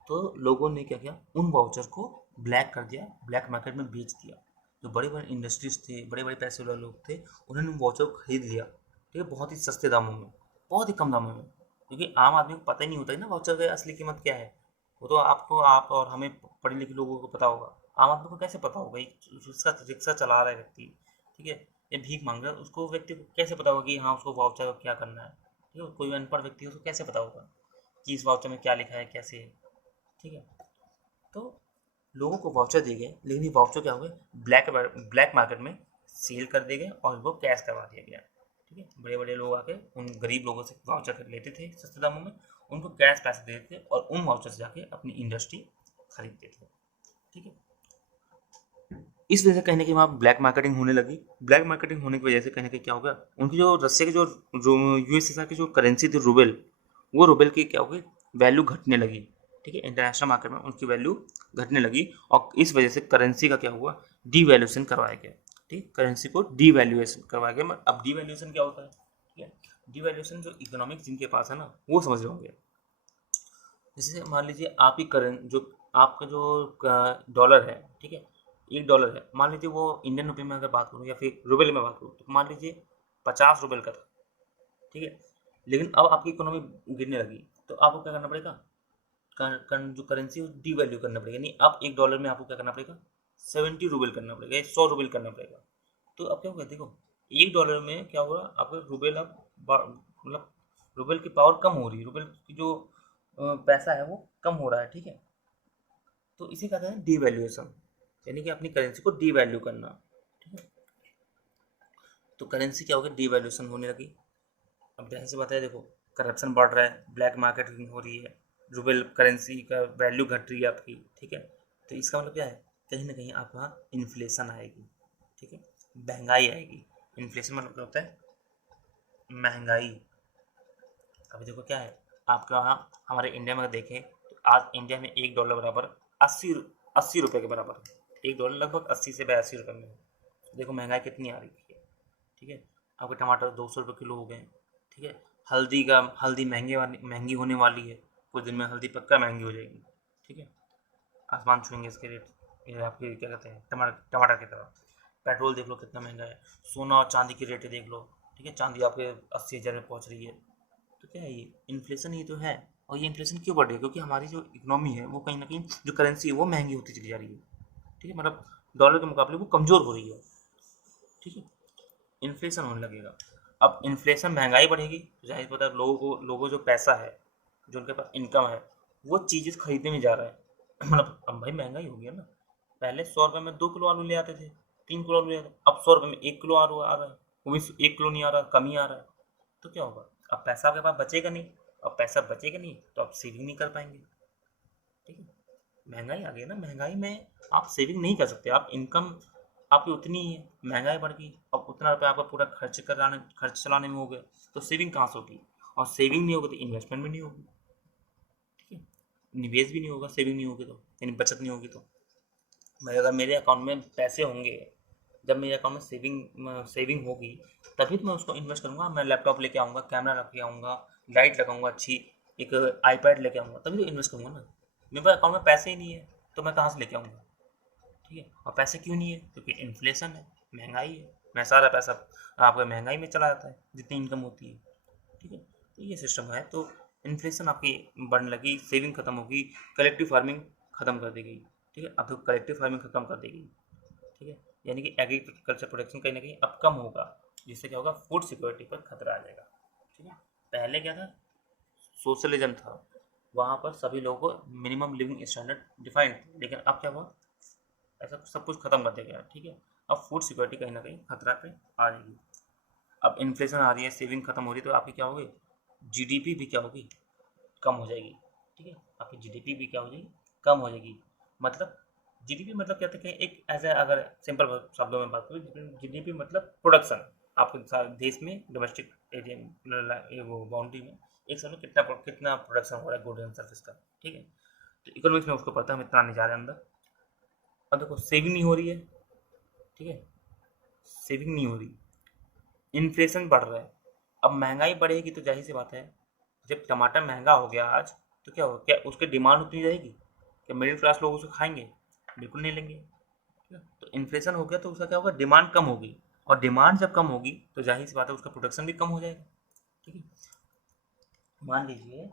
तो लोगों ने क्या किया, उन वाउचर को ब्लैक कर दिया, ब्लैक मार्केट में बेच दिया। जो बड़े बड़े इंडस्ट्रीज थे, बड़े बड़े पैसे वाले लोग थे, उन्होंने उन वाउचर को खरीद लिया, ठीक है, बहुत ही सस्ते दामों में, बहुत ही कम दामों में, क्योंकि आम आदमी को पता ही नहीं होता है ना वाउचर की असली कीमत क्या है। वो तो आपको, आप और हमें पढ़े लिखे लोगों को पता होगा, आम आदमी को कैसे पता होगा, एक रिक्शा रिक्शा चला रहा है व्यक्ति, ठीक है, या भीख मांग रहा है, उसको व्यक्ति को कैसे पता होगा कि हाँ उसको वाउचर का क्या करना है। ठीक है, कोई अनपढ़ व्यक्ति है उसको कैसे पता होगा कि इस वाउचर में क्या लिखा है, कैसे है। ठीक है, तो लोगों को वाउचर दिए गए, लेकिन ये वाउचर क्या हो गए, ब्लैक मार्केट में सेल कर दिए गए और इनको कैश करवा दिया गया। ठीक है, बड़े बड़े लोग आके उन गरीब लोगों से वाउचर कर लेते थे सस्ते दामों में, उनको कैश पैसे देते थे और उन वाउचर से जाके अपनी इंडस्ट्री खरीदते थे। ठीक है, इस वजह से कहीं ना कहीं वहाँ ब्लैक मार्केटिंग होने लगी। ब्लैक मार्केटिंग होने की वजह से कहीं ना कहीं क्या हो गया, उनकी जो रशिया की जो यूएसएसआर की जो करेंसी थी रूबेल, वो रूबेल की क्या हो गई, वैल्यू घटने लगी। ठीक है, इंटरनेशनल मार्केट में उनकी वैल्यू घटने लगी और इस वजह से करेंसी का क्या हुआ, डीवैल्यूएशन करवाया गया। ठीक, करेंसी को डीवैल्यूएशन करवाया गया। अब डीवैल्यूएशन क्या होता है, ठीक है, डीवैल्यूएशन जो इकोनॉमिक्स जिनके पास है ना वो समझ रहे होंगे। जैसे मान लीजिए आप ही करें, जो आपका जो डॉलर है, ठीक है, $1 है, मान लीजिए वो इंडियन रुपये में अगर बात करूँ या फिर रूबल में बात करूँ तो मान लीजिए 50 रुपये का था। ठीक है, लेकिन अब आपकी इकोनॉमी गिरने लगी तो आपको क्या करना पड़ेगा, जो करेंसी है डीवैल्यू करना पड़ेगा, नहीं अब $1 में आपको क्या करना पड़ेगा, 70 रूबल करना पड़ेगा या 100 रूबल करना पड़ेगा। तो अब क्या होगा, देखो $1 में क्या होगा, आपका रूबल अब मतलब रूबल की पावर कम हो रही है, रूबल की जो पैसा है वो कम हो रहा है। ठीक है, तो इसे कहते हैं डीवैल्यूएशन, यानी कि अपनी करेंसी को डीवैल्यू करना। ठीक है, तो करेंसी क्या होगी, डीवैल्यूएशन होने लगी। अब जाहिर सी बात है, देखो करप्शन बढ़ रहा है, ब्लैक मार्केटिंग हो रही है, रूबल करेंसी का वैल्यू घट रही है आपकी। ठीक है, तो इसका मतलब क्या है, कहीं ना कहीं आपके वहाँ इन्फ्लेशन आएगी। ठीक है, महंगाई आएगी। इन्फ्लेशन मतलब होता है महंगाई। अभी देखो क्या है, आपका वहाँ हमारे इंडिया में अगर देखें तो आज इंडिया में $1 बराबर 80 रुपये के बराबर है। $1 लगभग 80 से 82 रुपये में है। देखो महंगाई कितनी आ रही है। ठीक है, आपके टमाटर 200 रुपये किलो हो गए। ठीक है, हल्दी महंगी होने वाली है, कुछ दिन में हल्दी पक्का महंगी हो जाएगी। ठीक है, आसमान छुएंगे इसके रेट, ये आपके क्या कहते हैं टमाटर की तरह। पेट्रोल देख लो कितना महंगा है, सोना और चांदी की रेटें देख लो। ठीक है, चांदी आपके 80,000 में पहुंच रही है। तो क्या है, ये इन्फ्लेशन ही तो है। और ये इन्फ्लेशन क्यों बढ़ रही है, क्योंकि हमारी जो इकोनॉमी है वो कहीं ना कहीं जो करेंसी है वो महंगी होती चली जा रही है। ठीक है, मतलब डॉलर के मुकाबले वो कमज़ोर हो रही है। ठीक है, इन्फ्लेशन होने लगेगा। अब इन्फ्लेशन, महंगाई बढ़ेगी तो जाहिर पता है लोगों जो पैसा है, जो उनके पास इनकम है, वो चीज़ें खरीदने में जा रहा है। मतलब अब भाई महंगाई हो गया ना, पहले 100 रुपये में 2 किलो आलू ले आते थे, 3 किलो आलू ले आते, अब 100 रुपये में 1 किलो आलू आ रहा है, वो भी 1 किलो नहीं आ रहा, कम ही आ रहा है। तो क्या होगा, अब पैसा आपके पास बचेगा नहीं, अब पैसा बचेगा नहीं तो आप सेविंग नहीं कर पाएंगे। ठीक है, महंगाई आ गई ना, महंगाई में आप सेविंग नहीं कर सकते, आप इनकम आपकी उतनी ही है, महंगाई बढ़ गई, अब उतना रुपये आपका पूरा खर्च चलाने में हो गया, तो सेविंग कहाँ से होगी, और सेविंग नहीं होगी तो इन्वेस्टमेंट भी नहीं होगी। ठीक है, निवेश भी नहीं होगा, सेविंग नहीं होगी तो, यानी बचत नहीं होगी तो। मैं अगर मेरे अकाउंट में पैसे होंगे, जब मेरे अकाउंट में सेविंग होगी, तभी तो मैं उसको इन्वेस्ट करूँगा, मैं लैपटॉप लेके आऊँगा, कैमरा लेके आऊँगा, लाइट लगाऊँगा अच्छी, एक आईपैड लेके आऊँगा, तभी तो इन्वेस्ट करूँगा ना। मेरे पास अकाउंट में पैसे ही नहीं है तो मैं कहाँ से लेके आऊँगा। ठीक है, और पैसे क्यों नहीं है, क्योंकि इन्फ्लेशन है, महंगाई है, मैं सारा पैसा आपका महंगाई में चला जाता है जितनी इनकम होती है। ठीक है, तो ये सिस्टम है, तो इन्फ्लेशन आपकी बढ़ने लगी, सेविंग खत्म होगी, कलेक्टिव फार्मिंग खत्म कर दी गई। ठीक है, अब तो कलेक्टिव फार्मिंग खत्म कर दी गई। ठीक है, यानी कि एग्रीकल्चर प्रोडक्शन कहीं ना कहीं अब कम होगा, जिससे क्या होगा, फूड सिक्योरिटी पर खतरा आ जाएगा। ठीक है, पहले क्या था, सोशलिज्म था, वहाँ पर सभी लोगों को मिनिमम लिविंग स्टैंडर्ड डिफाइंड थे, लेकिन अब क्या हुआ, ऐसा सब कुछ खत्म कर दिया गया। ठीक है, अब फूड सिक्योरिटी कहीं ना कहीं खतरा पे आ जाएगी। अब इन्फ्लेशन आ रही है, सेविंग खत्म हो रही है, तो आपकी क्या होगी, जीडीपी भी क्या होगी, कम हो जाएगी। ठीक है, आपकी जीडीपी भी क्या हो जाएगी, कम हो जाएगी। मतलब जीडीपी मतलब क्या था कि एक ऐसा, अगर सिंपल शब्दों में बात करूँ, जीडीपी मतलब प्रोडक्शन, आपके देश में डोमेस्टिक एरिया वो बाउंड्री में एक साल में कितना प्रोडक्शन हो रहा है गुड एंड सर्विस का। ठीक है, तो इकोनॉमिक्स में उसको पता है, हम इतना नहीं जा रहे अंदर। अब देखो सेविंग नहीं हो रही है। ठीक है, सेविंग नहीं हो रही, इन्फ्लेशन बढ़ रहा है, अब महंगाई बढ़ेगी तो जाहिर सी बात है, जब टमाटर महंगा हो गया आज, तो क्या होगा, क्या उसकी डिमांड उतनी रहेगी, क्या मिडिल क्लास लोग उसे खाएंगे, बिल्कुल नहीं लेंगे। ठीक है, तो इन्फ्लेशन हो गया तो उसका क्या होगा, डिमांड कम होगी, और डिमांड जब कम होगी तो जाहिर सी बात है उसका प्रोडक्शन भी कम हो जाएगा। ठीक है, मान लीजिए,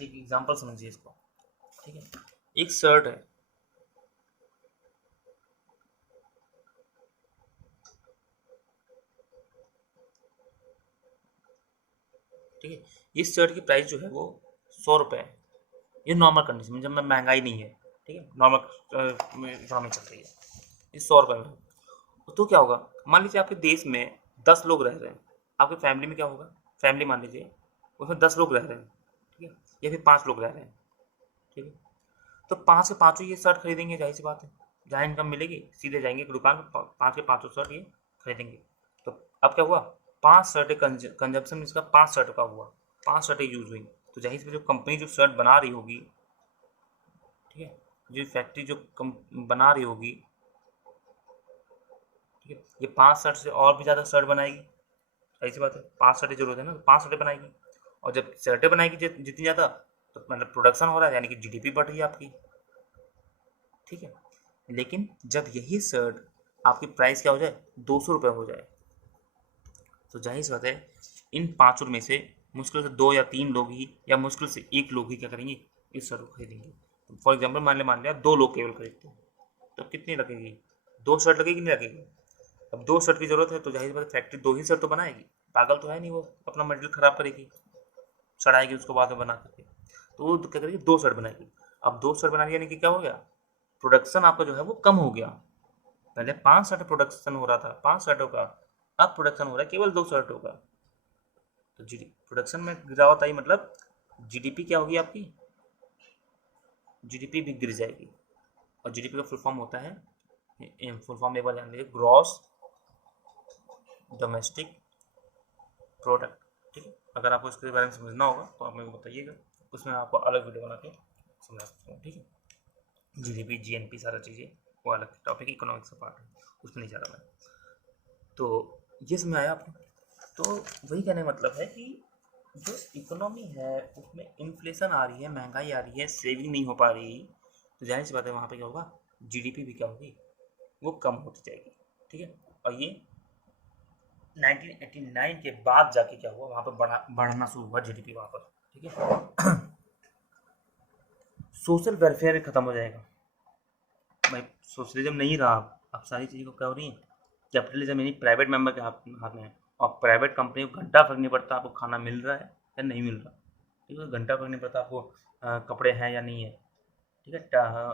एक एग्जांपल समझिए इसको। ठीक है, एक शर्ट है, ठीक है, इस शर्ट की प्राइस जो है वो 100 रुपये है, ये नॉर्मल कंडीशन में जब में महंगाई नहीं है। ठीक है, नॉर्मल इकोनॉमी चल रही है, ये 100 रुपये में है। तो क्या होगा, मान लीजिए आपके देश में 10 लोग रह रहे हैं, आपकी फैमिली में क्या होगा, फैमिली मान लीजिए उसमें 10 लोग रह रहे हैं। ठीक है, या फिर 5 लोग रह रहे हैं। ठीक है, तो 5 के 5 ये शर्ट खरीदेंगे, जाहिर सी बात है, जहाँ इनकम मिलेगी सीधे जाएंगे एक दुकान पर, 5 के 5 शर्ट ये खरीदेंगे। तो अब क्या हुआ, 5 शर्टें कंजप्शन इसका 5 शर्ट का हुआ, 5 शर्टें यूज हुई, तो जाहिर सी जो कंपनी जो शर्ट बना रही होगी, ठीक है, जो फैक्ट्री जो बना रही होगी, ठीक है, ये 5 शर्ट से और भी ज़्यादा शर्ट बनाएगी, ऐसी बात है, 5 शर्टें जरूरत है ना, तो 5 शर्टें बनाएगी, और जब शर्टें बनाएगी जितनी ज़्यादा, तो मतलब प्रोडक्शन हो रहा है, यानी कि जीडीपी बढ़ रही है आपकी। ठीक है, लेकिन जब यही शर्ट आपकी प्राइस क्या हो जाए, 200 रुपये हो जाए, तो जाहिर सी बात है इन 5 में से मुश्किल से 2 या 3 लोग ही, या मुश्किल से 1 लोग ही क्या करेंगे, इस शर्ट को खरीदेंगे। तो फॉर एग्जाम्पल मान लिया 2 लोग केवल खरीदते हैं, तो कितनी लगेगी, 2 शर्ट लगेगी, नहीं लगेगी। अब 2 शर्ट की जरूरत है तो जाहिर सी बात है फैक्ट्री 2 ही शर्ट तो बनाएगी, पागल तो है नहीं वो, अपना मटेरियल खराब करेगी, सड़ाएगी उसको बाद में बना करके, तो वो क्या करेगी, 2 शर्ट बनाएगी। अब 2 शर्ट बनाने यानी कि क्या हो गया, प्रोडक्शन आपका जो है वो कम हो गया। पहले 5 शर्ट प्रोडक्शन हो रहा था, 5 शर्टों का, अब प्रोडक्शन हो रहा है केवल 2 शर्टों का। तो जी प्रोडक्शन में गिरावट आई, मतलब जीडीपी क्या होगी आपकी, जीडीपी भी गिर जाएगी। और जीडीपी का फुल फॉर्म होता है, फुल फॉर्म एक बार जान लीजिए, ग्रॉस डोमेस्टिक प्रोडक्ट। ठीक है, अगर आपको इसके बारे में समझना होगा तो आप मेरे को बताइएगा, उसमें आपको अलग वीडियो बना के समझा सकता हूँ। ठीक है, जीडीपी जीएनपी सारा चीज़ें वो अलग टॉपिक, इकोनॉमिक्स का पार्ट है, उसमें नहीं जा रहा मैं। तो ये समझ आया आपको, तो वही कहने का मतलब है कि जो इकोनॉमी है उसमें इन्फ्लेशन आ रही है, महंगाई आ रही है, सेविंग नहीं हो पा रही, तो जाहिर सी बात है वहाँ पे क्या होगा, जीडीपी भी क्या होगी, वो कम होती जाएगी। ठीक है, और ये 1989 के बाद जाके क्या हुआ, वहाँ पर बढ़ना शुरू हुआ जीडीपी वहाँ पर। ठीक है, सोशल वेलफेयर भी खत्म हो जाएगा भाई, सोशलिज्म नहीं रहा, अब सारी चीज़ें को क्या हो रही है, कैपिटलिज्म, यानी प्राइवेट मेंबर के हाथ में है, और प्राइवेट कंपनी को घंटा फर्क नहीं पड़ता आपको खाना मिल रहा है या नहीं मिल रहा। ठीक है, घंटा फर्क नहीं पड़ता आपको कपड़े हैं या नहीं है, ठीक है।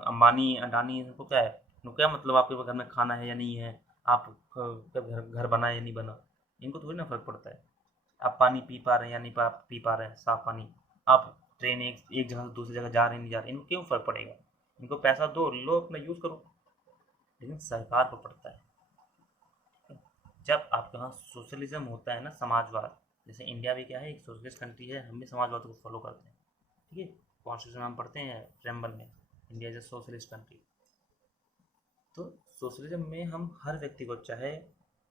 अंबानी अडानी इनको क्या है, इनको क्या मतलब आपके घर में खाना है या नहीं है, आप कब घर घर बना है या नहीं बना, इनको थोड़ी ना फर्क पड़ता है। आप पानी पी पा रहे हैं या नहीं पी पा रहे हैं साफ पानी, आप ट्रेन एक जगह से दूसरी जगह जा रहे हैं नहीं जा रहे, इनको क्यों फर्क पड़ेगा। इनको पैसा दो, लो अपना यूज़ करो। लेकिन सरकार को पड़ता है। जब आपके यहाँ सोशलिज्म होता है ना, समाजवाद, जैसे इंडिया भी क्या है, एक सोशलिस्ट कंट्री है, हम भी समाजवाद को फॉलो करते हैं। ठीक है, कॉन्स्टिट्यूशन हम पढ़ते हैं प्रेम्बल में, India is a socialist country. तो सोशलिज्म में हम हर व्यक्ति को, चाहे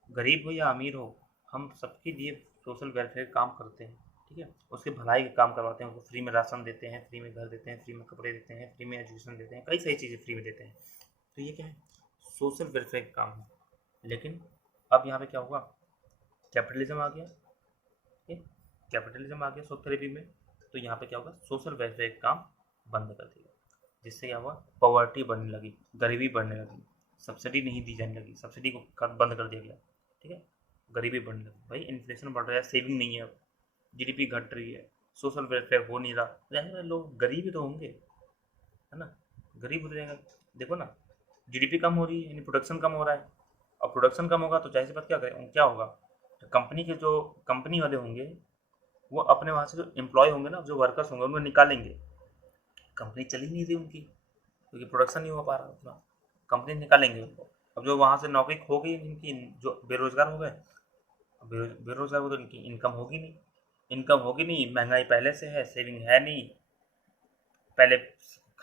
गरीब हो या अमीर हो, हम सबके लिए सोशल वेलफेयर काम करते हैं। ठीक है, उसके भलाई का काम करवाते हैं, उसको फ्री में राशन देते हैं, फ्री में घर देते हैं, फ्री में कपड़े देते हैं, फ्री में एजुकेशन देते हैं, कई सारी चीज़ें फ्री में देते हैं। तो ये क्या है, सोशल वेलफेयर का काम है। लेकिन अब यहाँ पे क्या हुआ, कैपिटलिज्म आ गया। ठीक है, कैपिटलिज्म आ गया शॉक थेरेपी में। तो यहाँ पे क्या होगा, सोशल वेलफेयर का काम बंद कर दिया, जिससे क्या हुआ, पॉवर्टी बढ़ने लगी, गरीबी बढ़ने लगी, सब्सिडी नहीं दी जाने लगी, सब्सिडी को बंद कर दिया गया। ठीक है, गरीबी बढ़ने लगी, भाई इन्फ्लेशन बढ़ रहा है, सेविंग नहीं है, अब जीडीपी घट रही है, सोशल वेलफेयर हो नहीं रहा, जाहिर है लोग गरीब ही तो होंगे, है ना, गरीब हो जाएगा। देखो ना, जीडीपी कम हो रही है, यानी प्रोडक्शन कम हो रहा है, और प्रोडक्शन कम होगा तो जाहिर सी बात क्या करें, क्या होगा, तो कंपनी के जो कंपनी वाले होंगे, वो अपने वहाँ से जो एम्प्लॉय होंगे ना, जो वर्कर्स होंगे, उनको निकालेंगे। कंपनी चल ही नहीं रही उनकी, क्योंकि प्रोडक्शन नहीं हो पा रहा उतना, कंपनी निकालेंगे उनको। अब जो वहाँ से नौकरी खो गई जिनकी, जो बेरोजगार हो गए, बेरोजगार हो तो इनकी इनकम होगी नहीं, इनकम होगी नहीं, महंगाई पहले से है, सेविंग है नहीं, पहले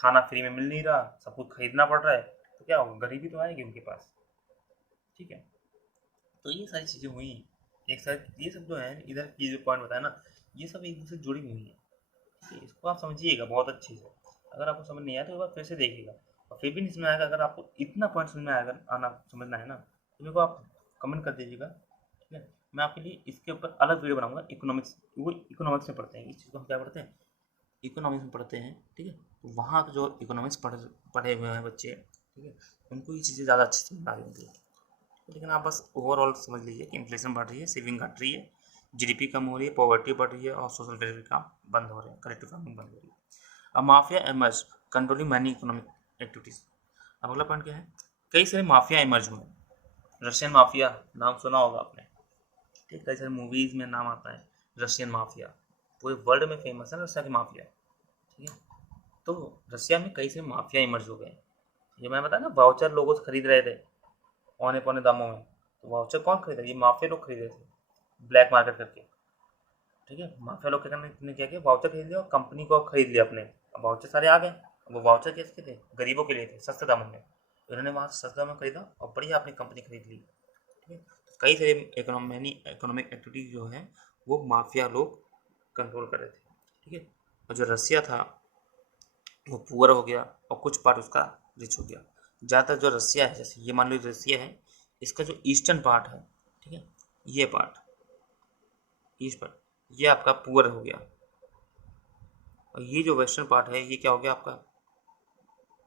खाना फ्री में मिल नहीं रहा, सब कुछ खरीदना पड़ रहा है, तो क्या होगा, गरीबी तो आएगी उनके पास। ठीक है, तो ये सारी चीज़ें हुई, एक साथ ये सब जो है इधर की जो पॉइंट बताया ना, ये सब एक दूसरे से जुड़ी हुई है। ठीक है, इसको आप समझिएगा बहुत अच्छे से। अगर आपको समझ नहीं आया तो एक बार फिर से देखिएगा, और फिर भी नहीं समझ आएगा, अगर आपको इतना पॉइंट समझ में आएगा, आना समझना है ना, तो मेरे को आप कमेंट कर दीजिएगा। ठीक है, मैं आपके लिए इसके ऊपर अलग वीडियो बनाऊंगा। इकोनॉमिक्स, वो इकोनॉमिक्स में पढ़ते हैं इस चीज़ को, हम क्या पढ़ते हैं, इकोनॉमिक्स में पढ़ते हैं। ठीक है, तो वहाँ के जो इकोनॉमिक्स पढ़े हुए हैं बच्चे, ठीक है, उनको ये चीज़ें ज़्यादा अच्छे से समझ आ जाएंगी। लेकिन आप बस ओवरऑल समझ लीजिए कि इन्फ्लेशन बढ़ रही है, सेविंग घट रही है, जीडीपी कम हो रही है, पॉवर्टी बढ़ रही है, और सोशल वेलफेयर काम बंद हो रहे हैं, कलेक्टिव फार्मिंग बंद हो रही है। अब mafia emerge controlling many economic activities. अब अगला पॉइंट क्या है, कई सारे माफिया इमर्ज हुए। रशियन माफिया नाम सुना होगा आपने, ठीक, कई सारे मूवीज में नाम आता है, रशियन माफिया पूरे वर्ल्ड में फेमस है, रशिया की माफिया। ठीक है, तो रशिया में कई सारे माफिया इमर्ज हो गए। ये मैं बताया ना, वाउचर लोगों से खरीद रहे थे औने पौने दामों में, तो वाउचर कौन खरीदा, ये माफिया लोग खरीदे थे ब्लैक मार्केट करके। ठीक है, माफिया लोग क्या करने ने क्या किया, वाउचर खरीद लिया और कंपनी को खरीद लिया अपने। अब वाउचर सारे आ गए, वो वाउचर किसके थे, गरीबों के लिए थे, सस्ते दामों में, तो इन्होंने वहाँ से सस्ते दाम में खरीदा और बढ़िया अपनी कंपनी खरीद ली। ठीक है, तो कई सारे इकोनॉमिक एक्टिविटीज जो है वो माफिया लोग कंट्रोल कर रहे थे। ठीक है, और जो रसिया था वो पुअर हो गया और कुछ पार्ट उसका रिच हो गया। ज़्यादातर जो रसिया है, जैसे ये मान लो रसिया है, इसका जो ईस्टर्न पार्ट है, ठीक है, ये पार्ट ईस्ट पार्ट, ये आपका पुअर हो गया, और ये जो वेस्टर्न पार्ट है ये क्या हो गया, आपका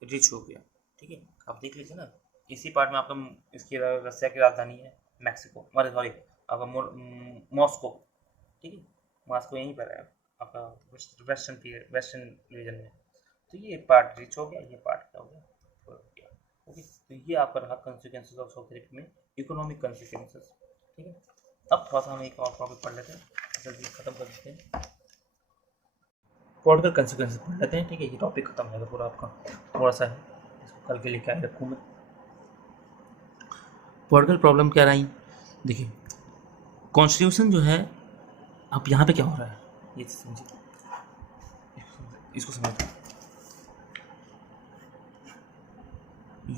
रिच हो गया। ठीक है, आप देख लीजिए ना, इसी पार्ट में आपका इसकी रसिया की राजधानी है मैक्सिको, अरे सॉरी, आपका मॉस्को। ठीक है, मॉस्को यहीं पर है आपका, वेस्टर्न रीजन में। तो ये पार्ट रिच हो गया, ये पार्ट क्या हो गया, पुअर हो गया। ओके, तो ये आपका रहा कंसिक्वेंसेस ऑफ साउथ थेरेपी में, इकोनॉमिक कंसिक्वेंसेस। ठीक है, अब थोड़ा सा हम एक और टॉपिक पढ़ लेते हैं, जल्दी खत्म कर देते हैं, पॉलिटिकल कंसिक्वेंसेस पढ़ लेते हैं। ठीक है, ये टॉपिक खत्म होगा पूरा आपका, थोड़ा सा है, इसको कल के लिए क्या रखूँ मैं। पॉलिटिकल प्रॉब्लम क्या रही, देखिए कॉन्स्टिट्यूशन जो है, अब यहाँ पे क्या हो रहा है ये समझिए, इसको समझिए।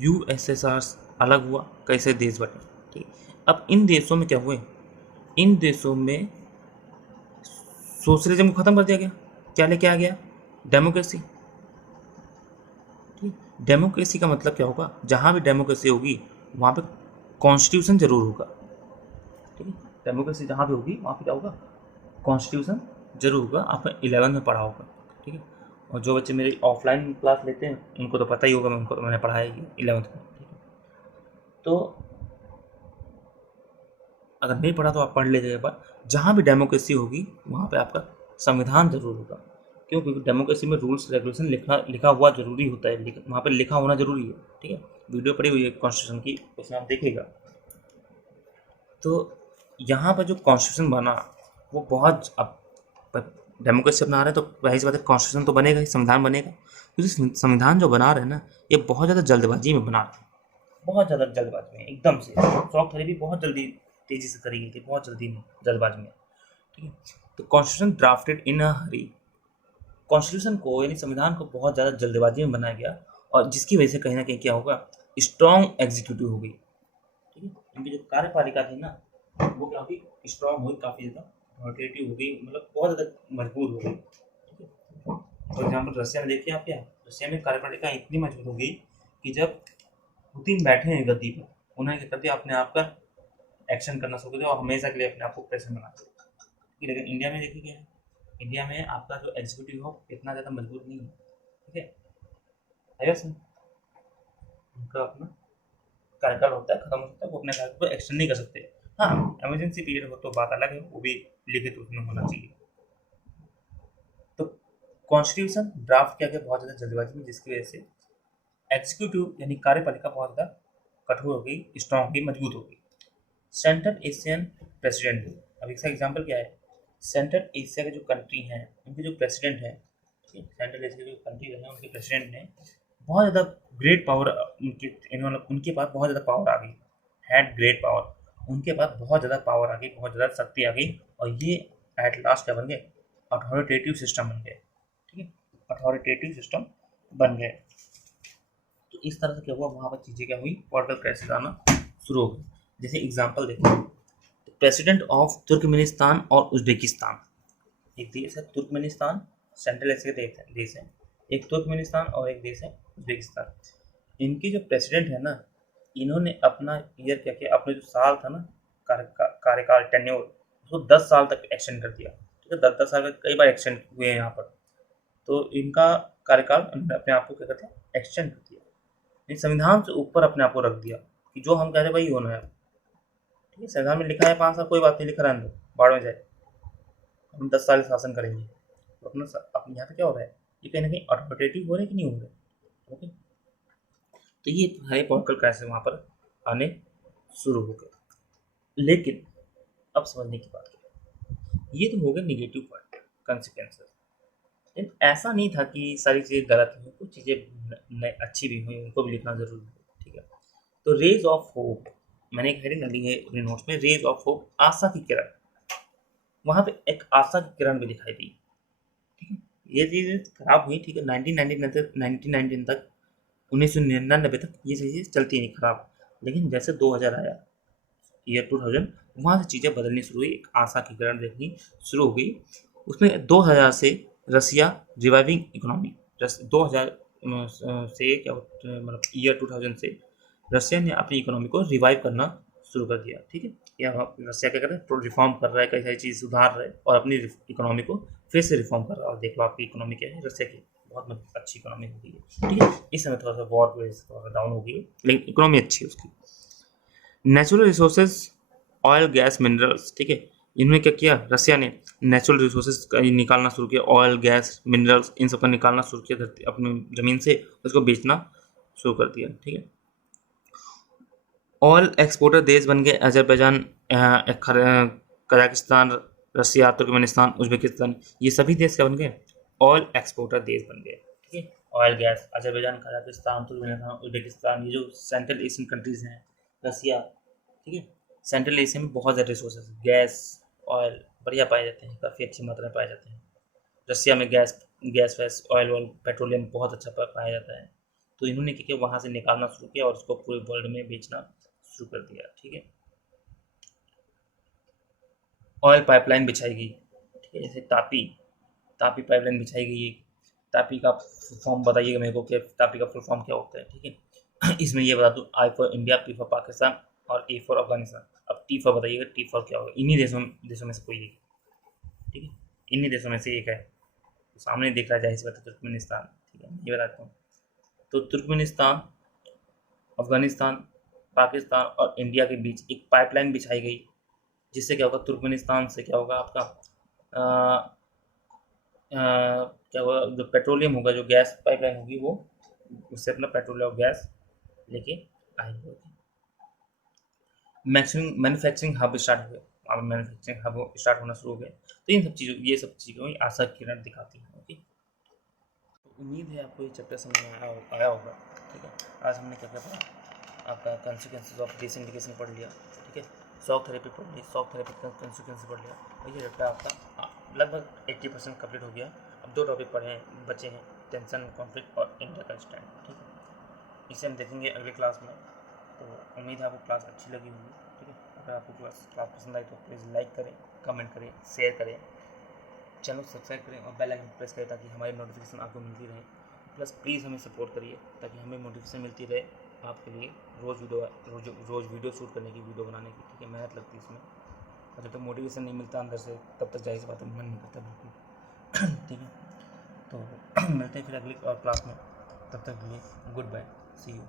यूएसएसआर अलग हुआ, कैसे देश बने। ठीक, अब इन देशों में क्या हुए, इन देशों में सोशलिज्म को खत्म कर दिया गया, क्या लेके आ गया, डेमोक्रेसी। ठीक, डेमोक्रेसी का मतलब क्या होगा, जहाँ भी डेमोक्रेसी होगी वहाँ पे कॉन्स्टिट्यूशन जरूर होगा। ठीक है, डेमोक्रेसी जहाँ भी होगी वहाँ पे क्या होगा, कॉन्स्टिट्यूशन जरूर होगा, आपने 11th में पढ़ा होगा। ठीक है, और जो बच्चे मेरी ऑफलाइन क्लास लेते हैं उनको तो पता ही होगा, मैं उनको तो मैंने पढ़ाया ही 11th में। ठीक है, तो अगर नहीं पढ़ा तो आप पढ़ लीजिएगा एक बार, जहाँ भी डेमोक्रेसी होगी वहाँ पे आपका संविधान जरूर होगा। क्यों? क्योंकि डेमोक्रेसी में रूल्स रेगुलेशन लिखा हुआ जरूरी होता है, वहाँ पर लिखा होना जरूरी है। ठीक है, वीडियो पड़ी हुई है कॉन्स्टिट्यूशन की, उसमें आप देखिएगा। तो यहाँ पर जो कॉन्स्टिट्यूशन बना वो बहुत, अब डेमोक्रेसी अपना रहे हैं तो वही सी बात है, कॉन्स्टिट्यूशन तो बनेगा ही, संविधान बनेगा। क्योंकि संविधान जो बना रहे हैं ना, ये बहुत ज़्यादा जल्दबाजी में बना रहे हैं, बहुत ज़्यादा जल्दबाजी में, एकदम से शौक खरीदी बहुत जल्दी तेज़ी से करी गई थी, बहुत जल्दी में, जल्दबाजी में। ठीक है, तो कॉन्स्टिट्यूशन ड्राफ्टेड इन अ हरी, कॉन्स्टिट्यूशन को यानी संविधान को बहुत ज़्यादा जल्दबाजी में बनाया गया, और जिसकी वजह से कहीं ना कहीं क्या होगा, स्ट्रॉन्ग एग्जीक्यूटिव हो गई। ठीक है, इनकी जो कार्यपालिका थी ना, वो काफ़ी स्ट्रॉन्ग हुई, काफ़ी ज़्यादा अथॉरिटेटिव हो गई, मतलब बहुत ज़्यादा मजबूत हो गई। ठीक है, फॉर एग्जाम्पल रशिया में देखिए आप, क्या रशिया में कार्यपालिका इतनी मजबूत हो गई कि जब पुतिन बैठे हैं गद्दी पर, उन्होंने क्या कर दिया, अपने आप का एक्शन करना शुरू कर दिया और हमेशा के लिए अपने आप को प्रेसिडेंट बना दिया। लेकिन इंडिया में देखिए क्या है, इंडिया में आपका जो एग्जीक्यूटिव हो इतना ज़्यादा मजबूत नहीं है। ठीक है सर, उनका अपना कार्यकाल होता है, खत्म होता है, वो अपने कार्यकाल को एक्सटेंड नहीं कर सकते। हाँ, इमरजेंसी पीरियड हो तो बात अलग है, वो भी लिखित उसमें होना चाहिए। तो कॉन्स्टिट्यूशन ड्राफ्ट किया गया बहुत ज़्यादा जल्दबाजी में, जिसकी वजह से एग्जीक्यूटिव यानी कार्यपालिका बहुत ज़्यादा कठोर हो गई, स्ट्रॉन्ग हो गई, मजबूत हो गई। सेंट्रल एशियन प्रेसिडेंट, अब इसका एग्जाम्पल क्या है, सेंट्रल एशिया के जो कंट्री हैं उनके जो प्रेसिडेंट हैं, सेंट्रल एशिया के जो कंट्री हैं उनके प्रेसिडेंट ने बहुत ज़्यादा ग्रेट पावर, उनके पास बहुत ज़्यादा पावर आ गई, हैड ग्रेट पावर, उनके पास बहुत ज़्यादा पावर आ गई, बहुत ज़्यादा शक्ति आ गई, और ये एट लास्ट क्या बन गए, अथॉरिटेटिव सिस्टम बन गए। ठीक है, अथॉरिटेटिव सिस्टम बन गए। तो इस तरह से क्या हुआ, वहाँ पर चीज़ें क्या हुई, पॉलिटिकल क्राइसिस आना शुरू हो गई। जैसे एग्जाम्पल देखो, प्रेसिडेंट ऑफ तुर्कमेनिस्तान और उज्बेकिस्तान, एक देश है तुर्कमेनिस्तान, सेंट्रल एशिया का देश है, एक तुर्कमेनिस्तान और एक देश है उज्बेकिस्तान। इनके जो प्रेसिडेंट है ना, इन्होंने अपना ईयर क्या किया, अपने जो साल था ना, कार्यकाल टेन्योर, उसको 10 साल तक एक्सटेंड कर दिया। ठीक है, 10-10 साल कई बार एक्सटेंड हुए हैं यहाँ पर। तो इनका कार्यकाल अपने आप को क्या कहते हैं, एक्सटेंड कर दिया, संविधान से ऊपर अपने आप को रख दिया कि जो हम कह रहे वही होना है। ठीक है, संविधान में लिखा है 5 साल, कोई बात नहीं, लिखा रहने दो, बाढ़ में जाए, हम 10 साल शासन करेंगे। तो अपने यहाँ पे क्या हो रहा है, ये कहीं ना कहीं अथॉरिटेटिव हो रहे हैं कि नहीं हो रहे। ओके, तो ये सारे पॉलिटिकल क्राइसिस वहाँ पर आने शुरू हो गए। लेकिन अब समझने की बात है, ये तो हो गए निगेटिव पॉइंट, कंसिक्वेंसेस। लेकिन ऐसा नहीं था कि सारी चीज़ें गलत हुई, कुछ चीज़ें अच्छी भी हुई, उनको भी लिखना जरूरी है। ठीक है, तो रेज ऑफ होप, मैंने एक हेडिंग ली है अपने नोट्स में, रेज ऑफ होप, आशा की किरण। वहाँ पे एक आशा की किरण भी दिखाई दी। ठीक है, ये चीज़ खराब हुई, ठीक है, 1919 तक, 1999 तक ये चीज़ें चलती नहीं खराब, लेकिन जैसे 2000 आया, ईयर 2000, वहाँ से चीज़ें बदलनी शुरू हुई, एक आशा की किरण देखनी शुरू हो गई। उसमें 2000 से रसिया रिवाइविंग इकोनॉमी, 2000 से क्या मतलब ईयर 2000 से रशिया ने अपनी इकोनॉमी को रिवाइव करना शुरू कर दिया। ठीक है, या रशिया क्या कर रहा है, रिफॉर्म कर रहा है, कई सारी चीज़ सुधार रहा है और अपनी इकोनॉमी को फिर से रिफॉर्म कर रहा है। और देख लो आपकी इकोनॉमी क्या है, रशिया की बहुत अच्छी इकोनॉमी हो गई है। ठीक है, इस समय थोड़ा सा वॉर की वजह से थोड़ा सा डाउन हो गई है, लेकिन इकोनॉमी अच्छी है उसकी। Natural resources, oil gas minerals, ठीक है, इन्होंने क्या किया, रसिया ने नेचुरल रिसोर्सेज निकालना शुरू किया, ऑयल गैस मिनरल्स इन सब का निकालना शुरू किया धरती अपनी ज़मीन से, उसको बेचना शुरू कर दिया। ठीक है, ऑयल एक्सपोर्टर देश बन गए अजरबैजान, कजाकिस्तान, रसिया, तुर्कमेनिस्तान, उज्बेकिस्तान, ये सभी देश क्या बन गए, ऑयल एक्सपोर्टर देश बन गए। ठीक है, oil gas, Azerbaijan, Kazakhstan, Turkmenistan, Uzbekistan, ये जो सेंट्रल एशियन कंट्रीज हैं, रसिया। ठीक है, सेंट्रल एशिया में बहुत ज़्यादा रिसोर्सेज, गैस, ऑयल बढ़िया पाए जाते हैं, काफ़ी अच्छी मात्रा में पाए जाते हैं। रसिया में गैस गैस वैस ऑयल पेट्रोलियम बहुत अच्छा पाया जाता है। तो इन्होंने क्या किया, वहाँ से निकालना शुरू किया और उसको पूरे वर्ल्ड में बेचना शुरू कर दिया। ठीक है, ऑयल पाइपलाइन बिछाई गई। ठीक है, जैसे तापी तापी पाइपलाइन बिछाई गई। तापी का फुल फॉर्म बताइएगा मेरे को, क्या तापी का फुल फॉर्म क्या होता है। ठीक है, इसमें ये बता दूँ, I for India, P for Pakistan और ए फॉर अफगानिस्तान। अब टी फॉर बताइएगा, टी फॉर क्या होगा, इन्हीं देशों में से कोई एक। ठीक है, इन्हीं देशों में से एक है, तो सामने दिख रहा है, जाहिर सी बात है, तुर्कमेनिस्तान। ठीक है, ये बताता हूँ, तो तुर्कमेनिस्तान, अफगानिस्तान, पाकिस्तान और इंडिया के बीच एक पाइपलाइन बिछाई गई, जिससे क्या होगा, तुर्कमेनिस्तान से क्या होगा आपका क्या हुआ, जो पेट्रोलियम होगा, जो गैस पाइपलाइन होगी वो उससे अपना पेट्रोल और गैस लेके आएंगे। मैन्युफैक्चरिंग हब स्टार्ट हुए, अब मैन्युफैक्चरिंग हब स्टार्ट होना शुरू हो गए। तो इन सब चीज़ों, ये सब चीज़ों में आशा किरण दिखाती है। ओके, तो उम्मीद है आपको ये चैप्टर समझ में आया होगा। ठीक है, आज हमने क्या क्या पढ़ा, आपका कॉन्सिक्वेंसेज ऑफ डिसइंटीग्रेशन पढ़ लिया। ठीक है, शॉक थेरेपी पढ़ ली, शॉक थेरेपी का कॉन्सिक्वेंस पढ़ लिया, और ये चैप्टर आपका लगभग 80% कंप्लीट हो गया। अब 2 टॉपिक पढ़े हैं, बचे हैं, टेंशन कॉन्फ्लिक्ट और इंटरकंस्टेंट। ठीक है, इसे हम देखेंगे अगले क्लास में। तो उम्मीद है आपको क्लास अच्छी लगी होगी। ठीक है, अगर आपको क्लास क्लास पसंद आई तो प्लीज़ लाइक करें, कमेंट करें, शेयर करें, चैनल को सब्सक्राइब करें और बेल आइकन प्रेस करें ताकि हमारी नोटिफिकेशन आपको मिलती रहे। प्लस प्लीज़ हमें सपोर्ट करिए ताकि हमें मोटिवेशन मिलती रहे आपके लिए, रोज़ वीडियो शूट करने की, वीडियो बनाने की। ठीक है, मेहनत लगती है इसमें, और जब तक मोटिवेशन नहीं मिलता अंदर से तब तक जाहिर सी बात है मन नहीं करता बिल्कुल। ठीक है, तो मिलते हैं फिर अगली क्लास में, तब तक के लिए गुड बाय, सी यू।